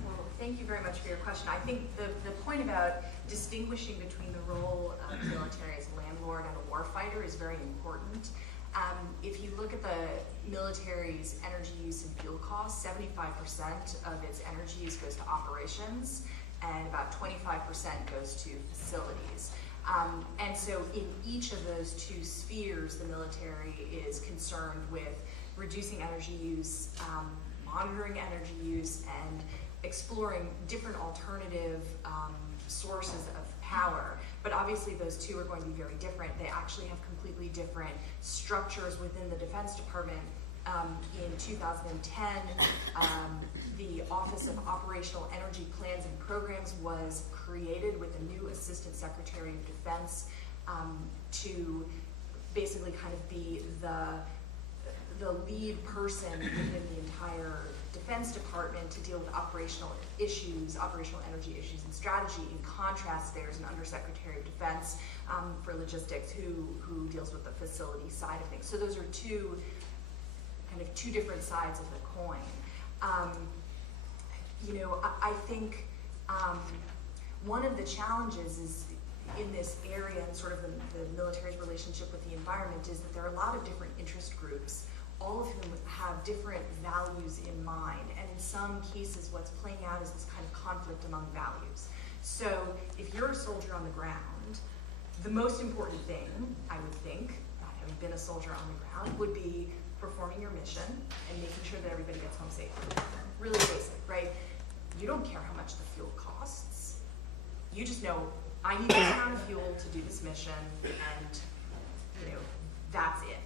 Well, thank you very much for your question. I think the point about distinguishing between the role of the military as a landlord and a warfighter is very important. If you look at the military's energy use and fuel costs, 75% of its energy use goes to operations, and about 25% goes to facilities. And so in each of those two spheres, the military is concerned with reducing energy use, monitoring energy use, and exploring different alternative sources of power. But obviously those two are going to be very different. They actually have completely different structures within the Defense Department. In 2010, the Office of Operational Energy Plans and Programs was created with a new Assistant Secretary of Defense to basically kind of be the lead person within the entire Defense Department to deal with operational energy issues and strategy. In contrast, there's an Undersecretary of Defense for Logistics who deals with the facility side of things. So those are two different sides of the coin. I think one of the challenges is in this area and sort of the military's relationship with the environment is that there are a lot of different interest groups all of whom have different values in mind, and in some cases what's playing out is this kind of conflict among values. So if you're a soldier on the ground, the most important thing, I would think, having been a soldier on the ground, would be performing your mission and making sure that everybody gets home safely. Really basic, right? You don't care how much the fuel costs. You just know, I need this amount of fuel to do this mission, and that's it.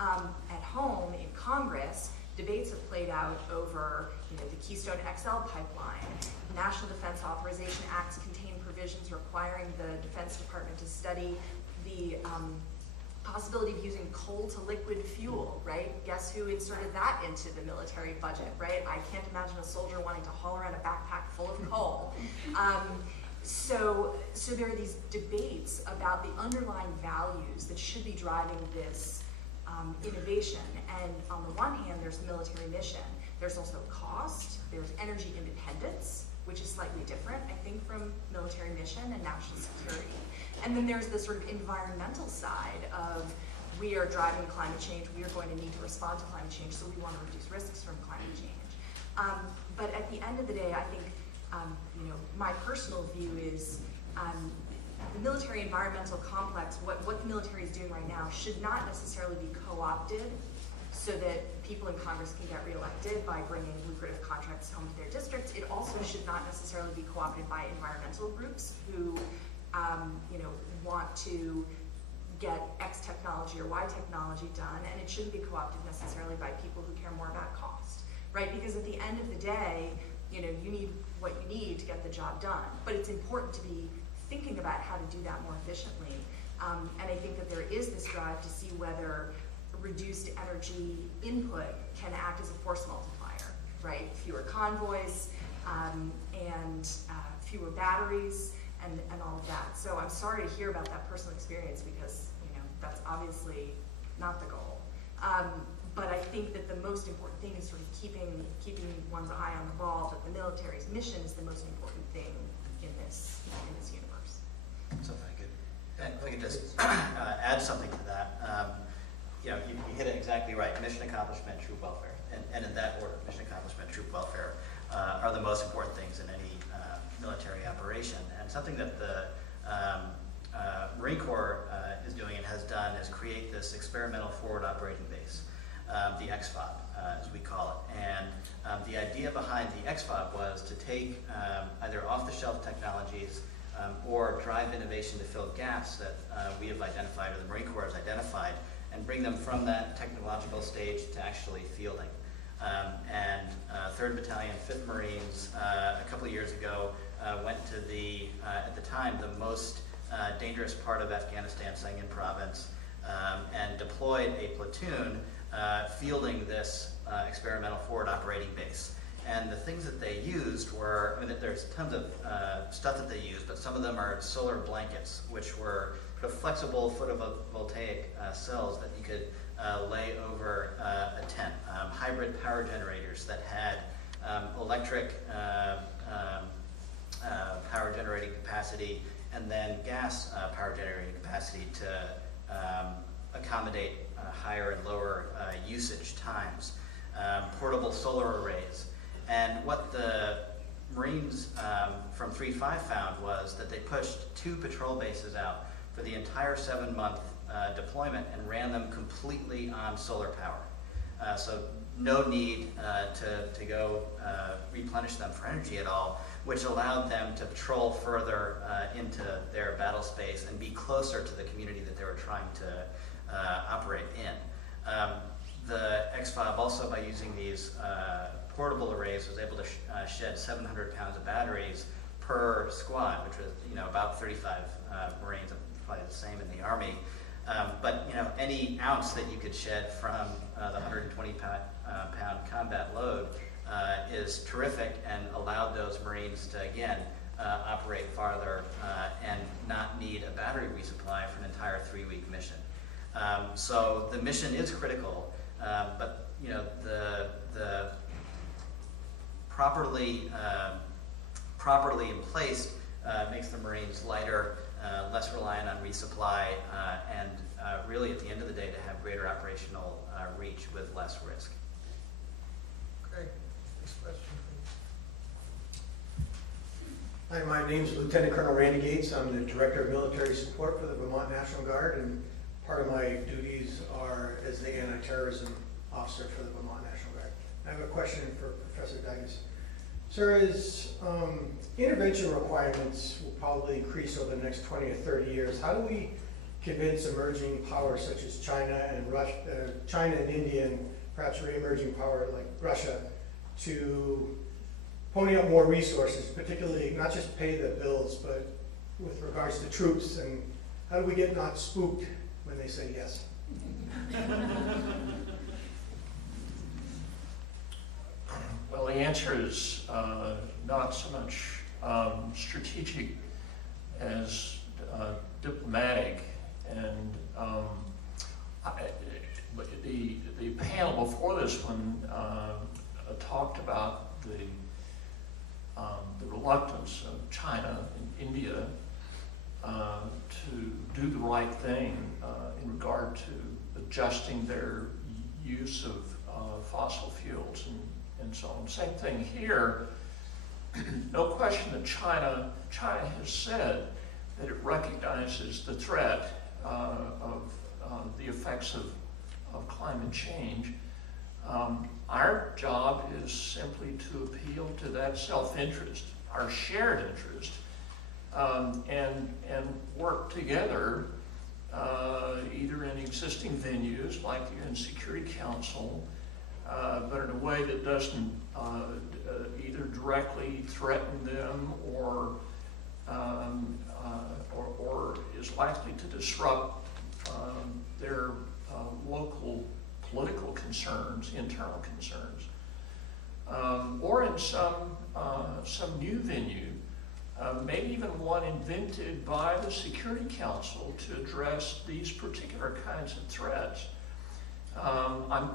At home in Congress, debates have played out over the Keystone XL pipeline. National Defense Authorization Acts contain provisions requiring the Defense Department to study the possibility of using coal to liquid fuel, right? Guess who inserted that into the military budget, right? I can't imagine a soldier wanting to haul around a backpack full of coal. So there are these debates about the underlying values that should be driving this innovation. And on the one hand, there's the military mission. There's also cost. There's energy independence, which is slightly different, I think, from military mission and national security. And then there's the sort of environmental side of, we are driving climate change, we are going to need to respond to climate change, so we want to reduce risks from climate change. But at the end of the day, I think, my personal view is the military environmental complex, what the military is doing right now, should not necessarily be co-opted so that people in Congress can get reelected by bringing lucrative contracts home to their districts. It also should not necessarily be co-opted by environmental groups who want to get X technology or Y technology done, and it shouldn't be co-opted necessarily by people who care more about cost, right? Because at the end of the day, you need what you need to get the job done, but it's important to be thinking about how to do that more efficiently. And I think that there is this drive to see whether reduced energy input can act as a force multiplier, right? Fewer convoys and fewer batteries and all of that. So I'm sorry to hear about that personal experience, because that's obviously not the goal. But I think that the most important thing is sort of keeping one's eye on the ball, that the military's mission is the most important thing in this universe. So if I could just add something to that. You hit it exactly right. Mission accomplishment, troop welfare, and in that order, mission accomplishment, troop welfare are the most important things in any military operation. And something that the Marine Corps is doing and has done is create this experimental forward operating base, the XFOB, as we call it. And the idea behind the XFOB was to take either off-the-shelf technologies or drive innovation to fill gaps that we have identified, or the Marine Corps has identified, and bring them from that technological stage to actually fielding. And 3rd Battalion, 5th Marines, a couple of years ago, went to at the time, the most dangerous part of Afghanistan, Sangin Province, and deployed a platoon fielding this experimental forward operating base. And the things that they used were, there's tons of stuff that they used, but some of them are solar blankets, which were sort of flexible photovoltaic cells that you could lay over a tent. Hybrid power generators that had electric power generating capacity and then gas power generating capacity to accommodate higher and lower usage times. Portable solar arrays. And what the Marines from 3-5 found was that they pushed 2 patrol bases out for the entire 7-month deployment and ran them completely on solar power. So no need to go replenish them for energy at all, which allowed them to patrol further into their battle space and be closer to the community that they were trying to operate in. The XFOB also, by using these portable arrays, was able to shed 700 pounds of batteries per squad, which was about 35 Marines, probably the same in the Army. But any ounce that you could shed from the 120 pound combat load is terrific, and allowed those Marines to again operate farther and not need a battery resupply for an entire 3-week mission. So the mission is critical, but the properly in place makes the Marines lighter, less reliant on resupply, and really at the end of the day to have greater operational reach with less risk. Okay, next question, please. Hi, my name is Lieutenant Colonel Randy Gates. I'm the Director of Military Support for the Vermont National Guard, and part of my duties are as the Anti-Terrorism Officer for the Vermont National Guard. I have a question for Professor Dycus. Sir, as intervention requirements will probably increase over the next 20 or 30 years, how do we convince emerging powers such as China and India, and perhaps re-emerging power like Russia, to pony up more resources, particularly not just pay the bills, but with regards to troops, and how do we get not spooked when they say yes? Well, the answer is not so much strategic as diplomatic, and the panel before this one talked about the reluctance of China and India to do the right thing in regard to adjusting their use of fossil fuels and so on. Same thing here. No question that China has said that it recognizes the threat of the effects of climate change. Our job is simply to appeal to that self-interest, our shared interest, and work together either in existing venues like the UN Security Council, but in a way that doesn't either directly threaten them or is likely to disrupt their local political concerns, internal concerns, or in some new venue, maybe even one invented by the Security Council to address these particular kinds of threats. I'm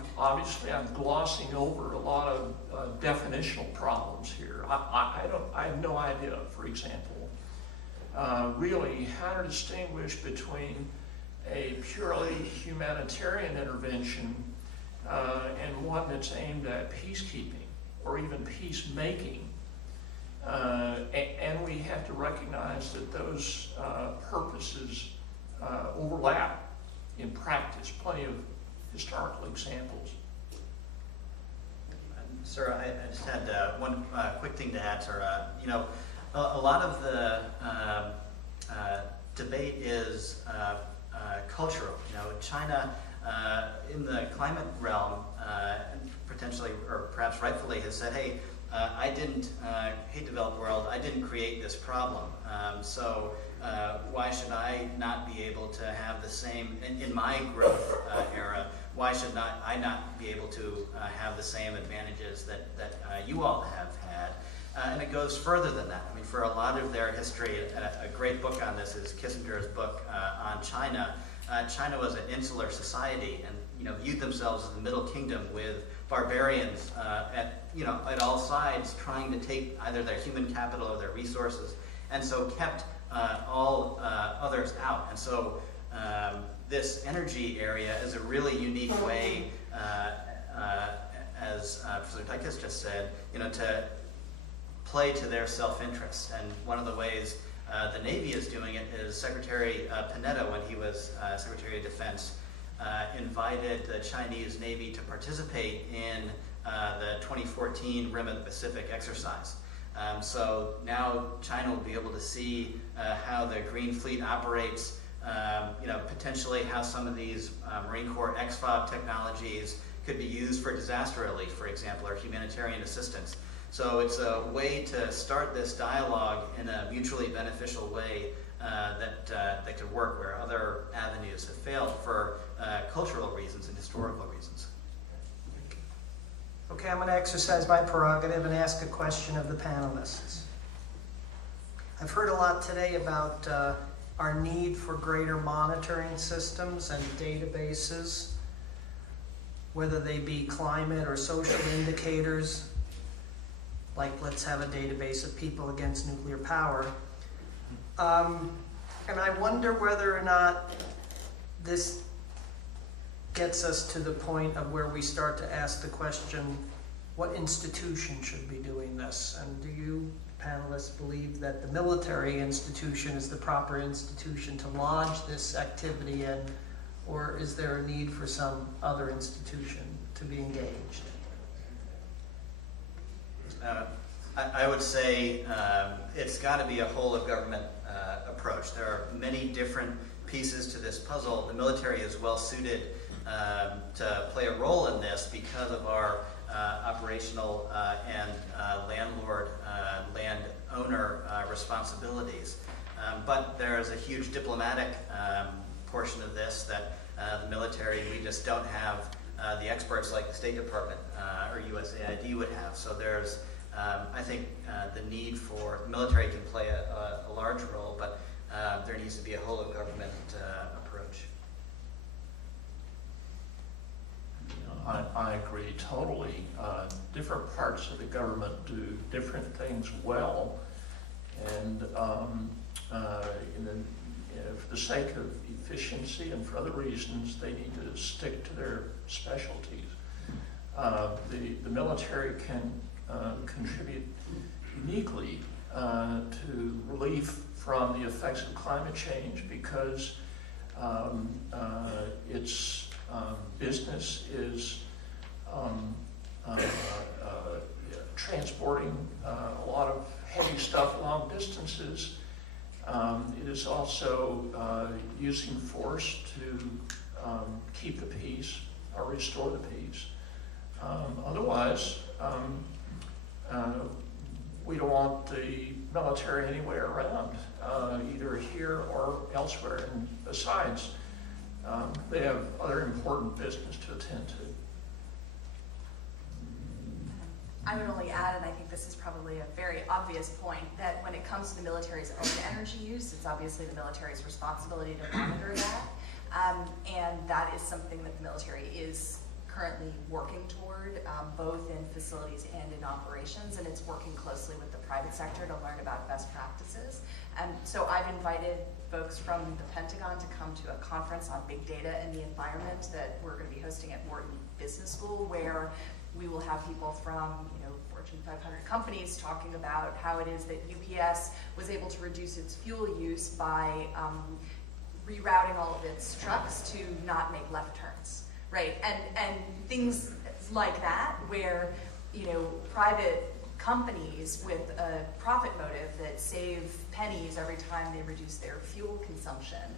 glossing over a lot of definitional problems here. I have no idea, for example, really how to distinguish between a purely humanitarian intervention and one that's aimed at peacekeeping or even peacemaking. And we have to recognize that those purposes overlap in practice. Plenty of historical examples. Sir, I just had one quick thing to add, sir. A lot of the debate is cultural. China in the climate realm potentially, or perhaps rightfully, has said, hey, hey, developed world, I didn't create this problem. So why should I not be able to have the same, in my growth era, why should I not be able to have the same advantages that you all have had? And it goes further than that. I mean, for a lot of their history, a great book on this is Kissinger's book on China. China was an insular society and viewed themselves as the Middle Kingdom with barbarians at all sides trying to take either their human capital or their resources, and so kept all others out. And so this energy area is a really unique way, as Professor Dycus just said, to play to their self-interest. And one of the ways the Navy is doing it is Secretary Panetta, when he was Secretary of Defense, invited the Chinese Navy to participate in the 2014 Rim of the Pacific exercise. So now China will be able to see how the Green Fleet operates, potentially how some of these Marine Corps XFOB technologies could be used for disaster relief, for example, or humanitarian assistance. So it's a way to start this dialogue in a mutually beneficial way that could work where other avenues have failed for cultural reasons and historical reasons. Okay, I'm going to exercise my prerogative and ask a question of the panelists. I've heard a lot today about our need for greater monitoring systems and databases, whether they be climate or social indicators, like let's have a database of people against nuclear power. And I wonder whether or not this gets us to the point of where we start to ask the question, what institution should be doing this? And do you panelists believe that the military institution is the proper institution to lodge this activity in, or is there a need for some other institution to be engaged? I would say it's got to be a whole of government approach. There are many different pieces to this puzzle. The military is well suited to play a role in this because of our operational and landowner responsibilities. But there is a huge diplomatic portion of this that the military, we just don't have the experts like the State Department or USAID would have. So there's, I think, the need for the military can play a large role, but there needs to be a whole of government approach. I agree totally. Different parts of the government do different things well, and for the sake of efficiency and for other reasons, they need to stick to their specialties. The military can contribute uniquely to relief from the effects of climate change because its business is transporting a lot of heavy stuff long distances. It is also using force to keep the peace or restore the peace. Otherwise, we don't want the military anywhere around, either here or elsewhere. And besides, they have other important business to attend to. I would only add, and I think this is probably a very obvious point, that when it comes to the military's own energy use, it's obviously the military's responsibility to monitor that. And that is something that the military is currently working toward, both in facilities and in operations, and it's working closely with the private sector to learn about best practices. And so I've invited folks from the Pentagon to come to a conference on big data and the environment that we're going to be hosting at Wharton Business School, where we will have people from, Fortune 500 companies talking about how it is that UPS was able to reduce its fuel use by rerouting all of its trucks to not make left turns, right? And things like that, where private companies with a profit motive that save pennies every time they reduce their fuel consumption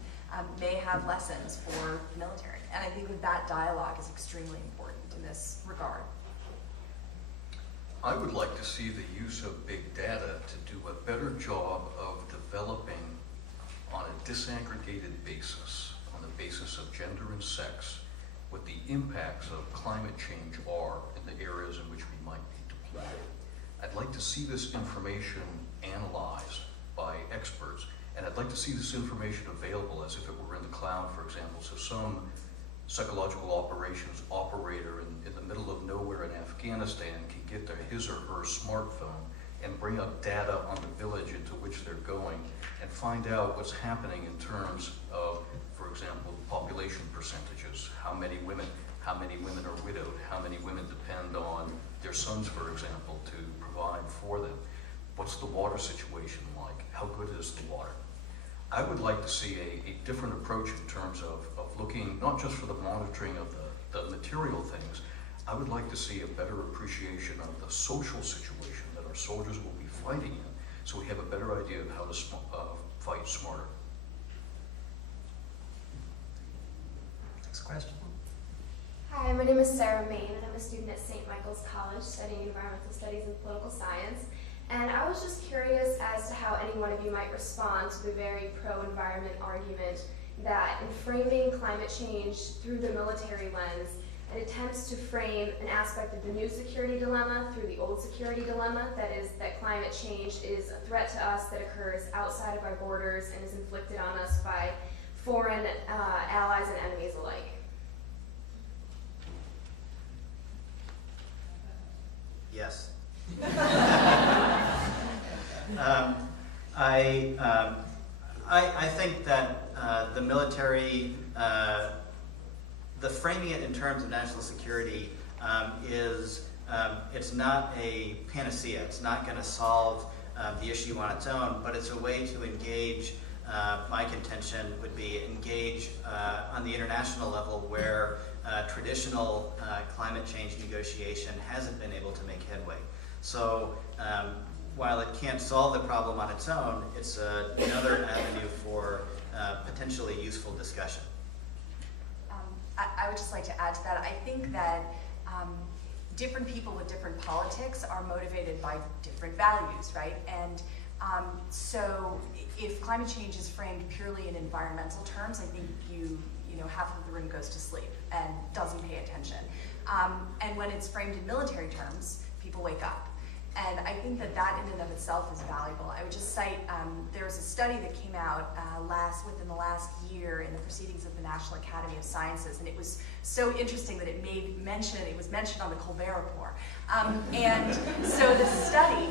may have lessons for the military. And I think that dialogue is extremely important in this regard. I would like to see the use of big data to do a better job of developing on a disaggregated basis, on the basis of gender and sex, what the impacts of climate change are in the areas in which we might be deployed. I'd like to see this information analyzed by experts, and I'd like to see this information available as if it were in the cloud, for example, so some psychological operations operator in the middle of nowhere in Afghanistan can get to his or her smartphone and bring up data on the village into which they're going and find out what's happening in terms of, for example, population percentages, how many women are widowed, how many women depend on their sons, for example, to provide for them. What's the water situation like? How good is the water? I would like to see a different approach in terms of looking not just for the monitoring of the material things. I would like to see a better appreciation of the social situation that our soldiers will be fighting in, so we have a better idea of how to fight smarter. Next question. Hi, my name is Sarah Main, and I'm a student at St. Michael's College studying environmental studies and political science. And I was just curious as to how any one of you might respond to the very pro-environment argument that in framing climate change through the military lens, it attempts to frame an aspect of the new security dilemma through the old security dilemma, that is, that climate change is a threat to us that occurs outside of our borders and is inflicted on us by foreign allies and enemies alike. I think that the military, the framing it in terms of national security it's not a panacea. It's not going to solve the issue on its own, but it's a way to engage. My contention would be engage on the international level where traditional climate change negotiation hasn't been able to make headway. So while it can't solve the problem on its own, it's another avenue for potentially useful discussion. I would just like to add to that. I think that different people with different politics are motivated by different values, right? And so if climate change is framed purely in environmental terms, I think half of the room goes to sleep and doesn't pay attention. And when it's framed in military terms, people wake up. And I think that in and of itself is valuable. I would just cite, there was a study that came out within the last year in the Proceedings of the National Academy of Sciences, and it was so interesting that it was mentioned on the Colbert Report. And so the study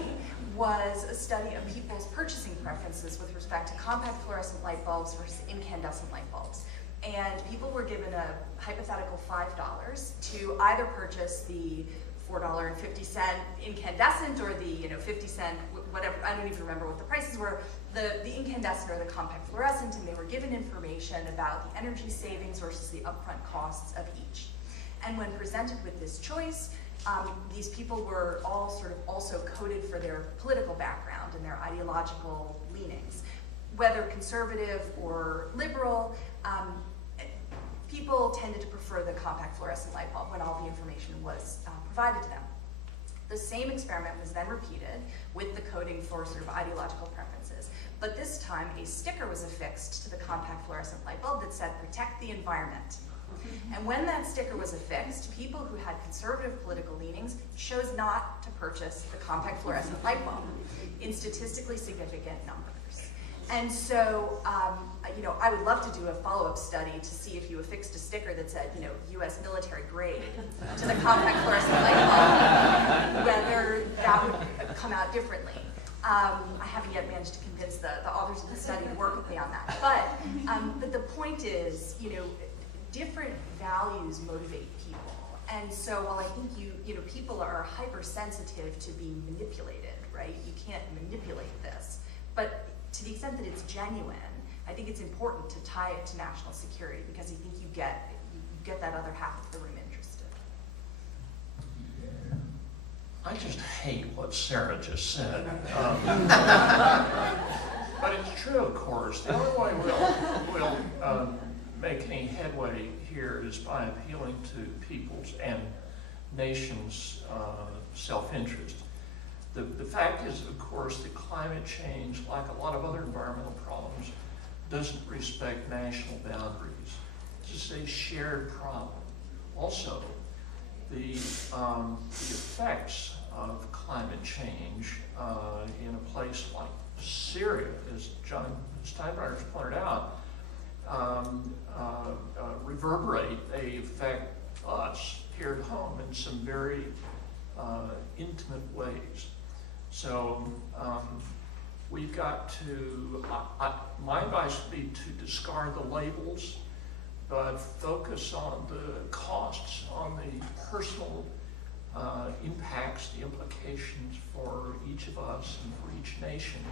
was a study of people's purchasing preferences with respect to compact fluorescent light bulbs versus incandescent light bulbs. And people were given a hypothetical $5 to either purchase the $4.50 incandescent or the 50-cent, whatever, I don't even remember what the prices were, the incandescent or the compact fluorescent, and they were given information about the energy savings versus the upfront costs of each. And when presented with this choice, these people were all sort of also coded for their political background and their ideological leanings. Whether conservative or liberal, people tended to prefer the compact fluorescent light bulb when all the information was provided to them. The same experiment was then repeated with the coding for sort of ideological preferences, but this time a sticker was affixed to the compact fluorescent light bulb that said, "Protect the environment." And when that sticker was affixed, people who had conservative political leanings chose not to purchase the compact fluorescent light bulb in statistically significant numbers. And so, I would love to do a follow-up study to see if you affixed a sticker that said, U.S. military grade to the compact fluorescent light bulb, whether that would come out differently. I haven't yet managed to convince the authors of the study to work with me on that. But the point is, different values motivate people. And so while I think people are hypersensitive to being manipulated, right? You can't manipulate this. But to the extent that it's genuine, I think it's important to tie it to national security because I think you get that other half of the room interested. I just hate what Sarah just said. But it's true, of course. The only way we'll make any headway here is by appealing to people's and nations' self-interest. The fact is, of course, that climate change, like a lot of other environmental problems, doesn't respect national boundaries. It's a shared problem. Also, the effects of climate change in a place like Syria, as John Steinbrenner's pointed out, reverberate. They affect us here at home in some very intimate ways. So we've got to, my advice would be to discard the labels, but focus on the costs, on the personal impacts, the implications for each of us and for each nation.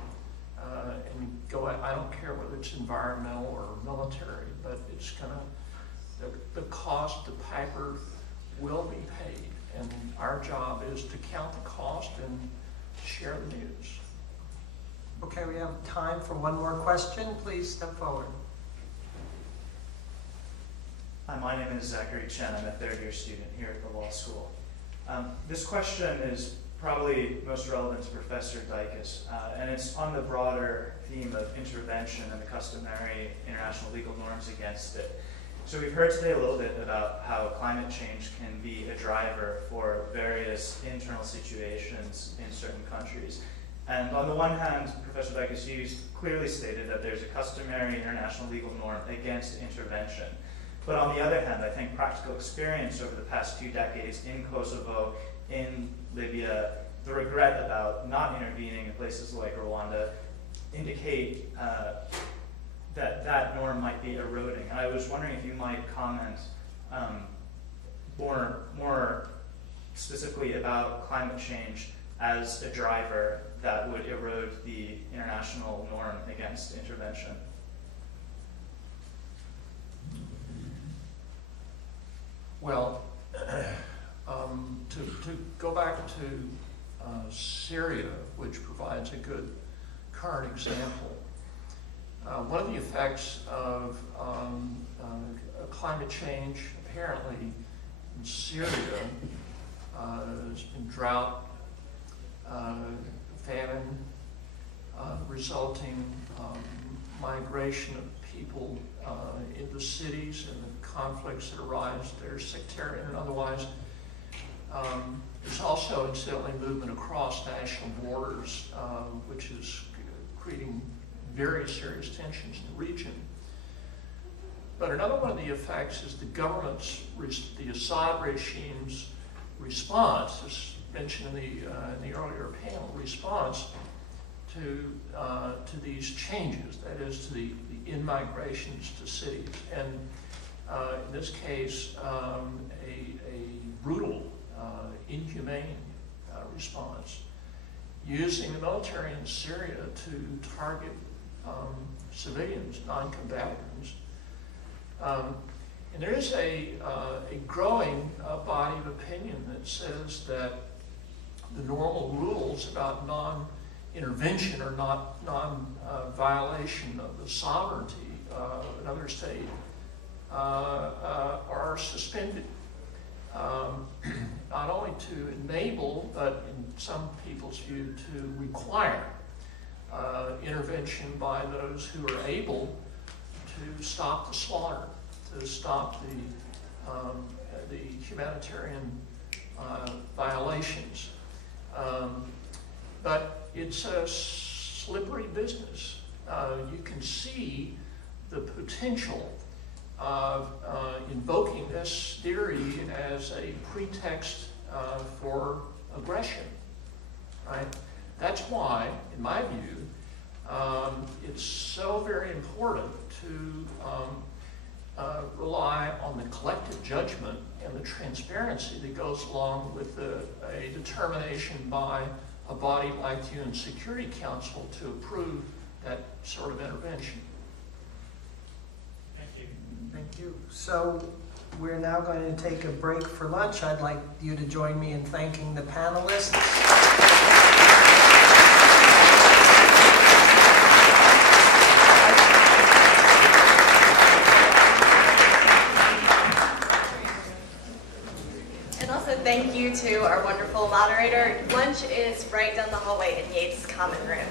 And go, I don't care whether it's environmental or military, but it's the cost, the piper will be paid. And our job is to count the cost and share the news. Okay, we have time for one more question. Please step forward. Hi, my name is Zachary Chen. I'm a third-year student here at the law school. This question is probably most relevant to Professor Dycus, and it's on the broader theme of intervention and the customary international legal norms against it. So we've heard today a little bit about how climate change can be a driver for various internal situations in certain countries. And on the one hand, Professor Dycus, you clearly stated that there's a customary international legal norm against intervention. But on the other hand, I think practical experience over the past 2 decades in Kosovo, in Libya, the regret about not intervening in places like Rwanda indicate that norm might be eroding. And I was wondering if you might comment more specifically about climate change as a driver that would erode the international norm against intervention. Well, to go back to Syria, which provides a good current example, one of the effects of climate change apparently in Syria has been drought, famine, resulting migration of people into cities and the conflicts that arise there, sectarian and otherwise. There's also incidentally movement across national borders, which is creating very serious tensions in the region. But another one of the effects is the government's, the Assad regime's response, as mentioned in the earlier panel, response to these changes, that is to the in-migrations to cities. And in this case, a brutal, inhumane response, using the military in Syria to target civilians, non-combatants. And there is a growing body of opinion that says that the normal rules about non-intervention or non-violation of the sovereignty of another state are suspended, not only to enable, but in some people's view, to require intervention by those who are able to stop the slaughter, to stop the humanitarian violations. But it's a slippery business. You can see the potential of invoking this theory as a pretext for aggression, right? That's why, in my view, it's so very important to rely on the collective judgment and the transparency that goes along with a determination by a body like the UN Security Council to approve that sort of intervention. Thank you. Thank you. So we're now going to take a break for lunch. I'd like you to join me in thanking the panelists. And also thank you to our wonderful moderator. Lunch is right down the hallway in Yates' common room.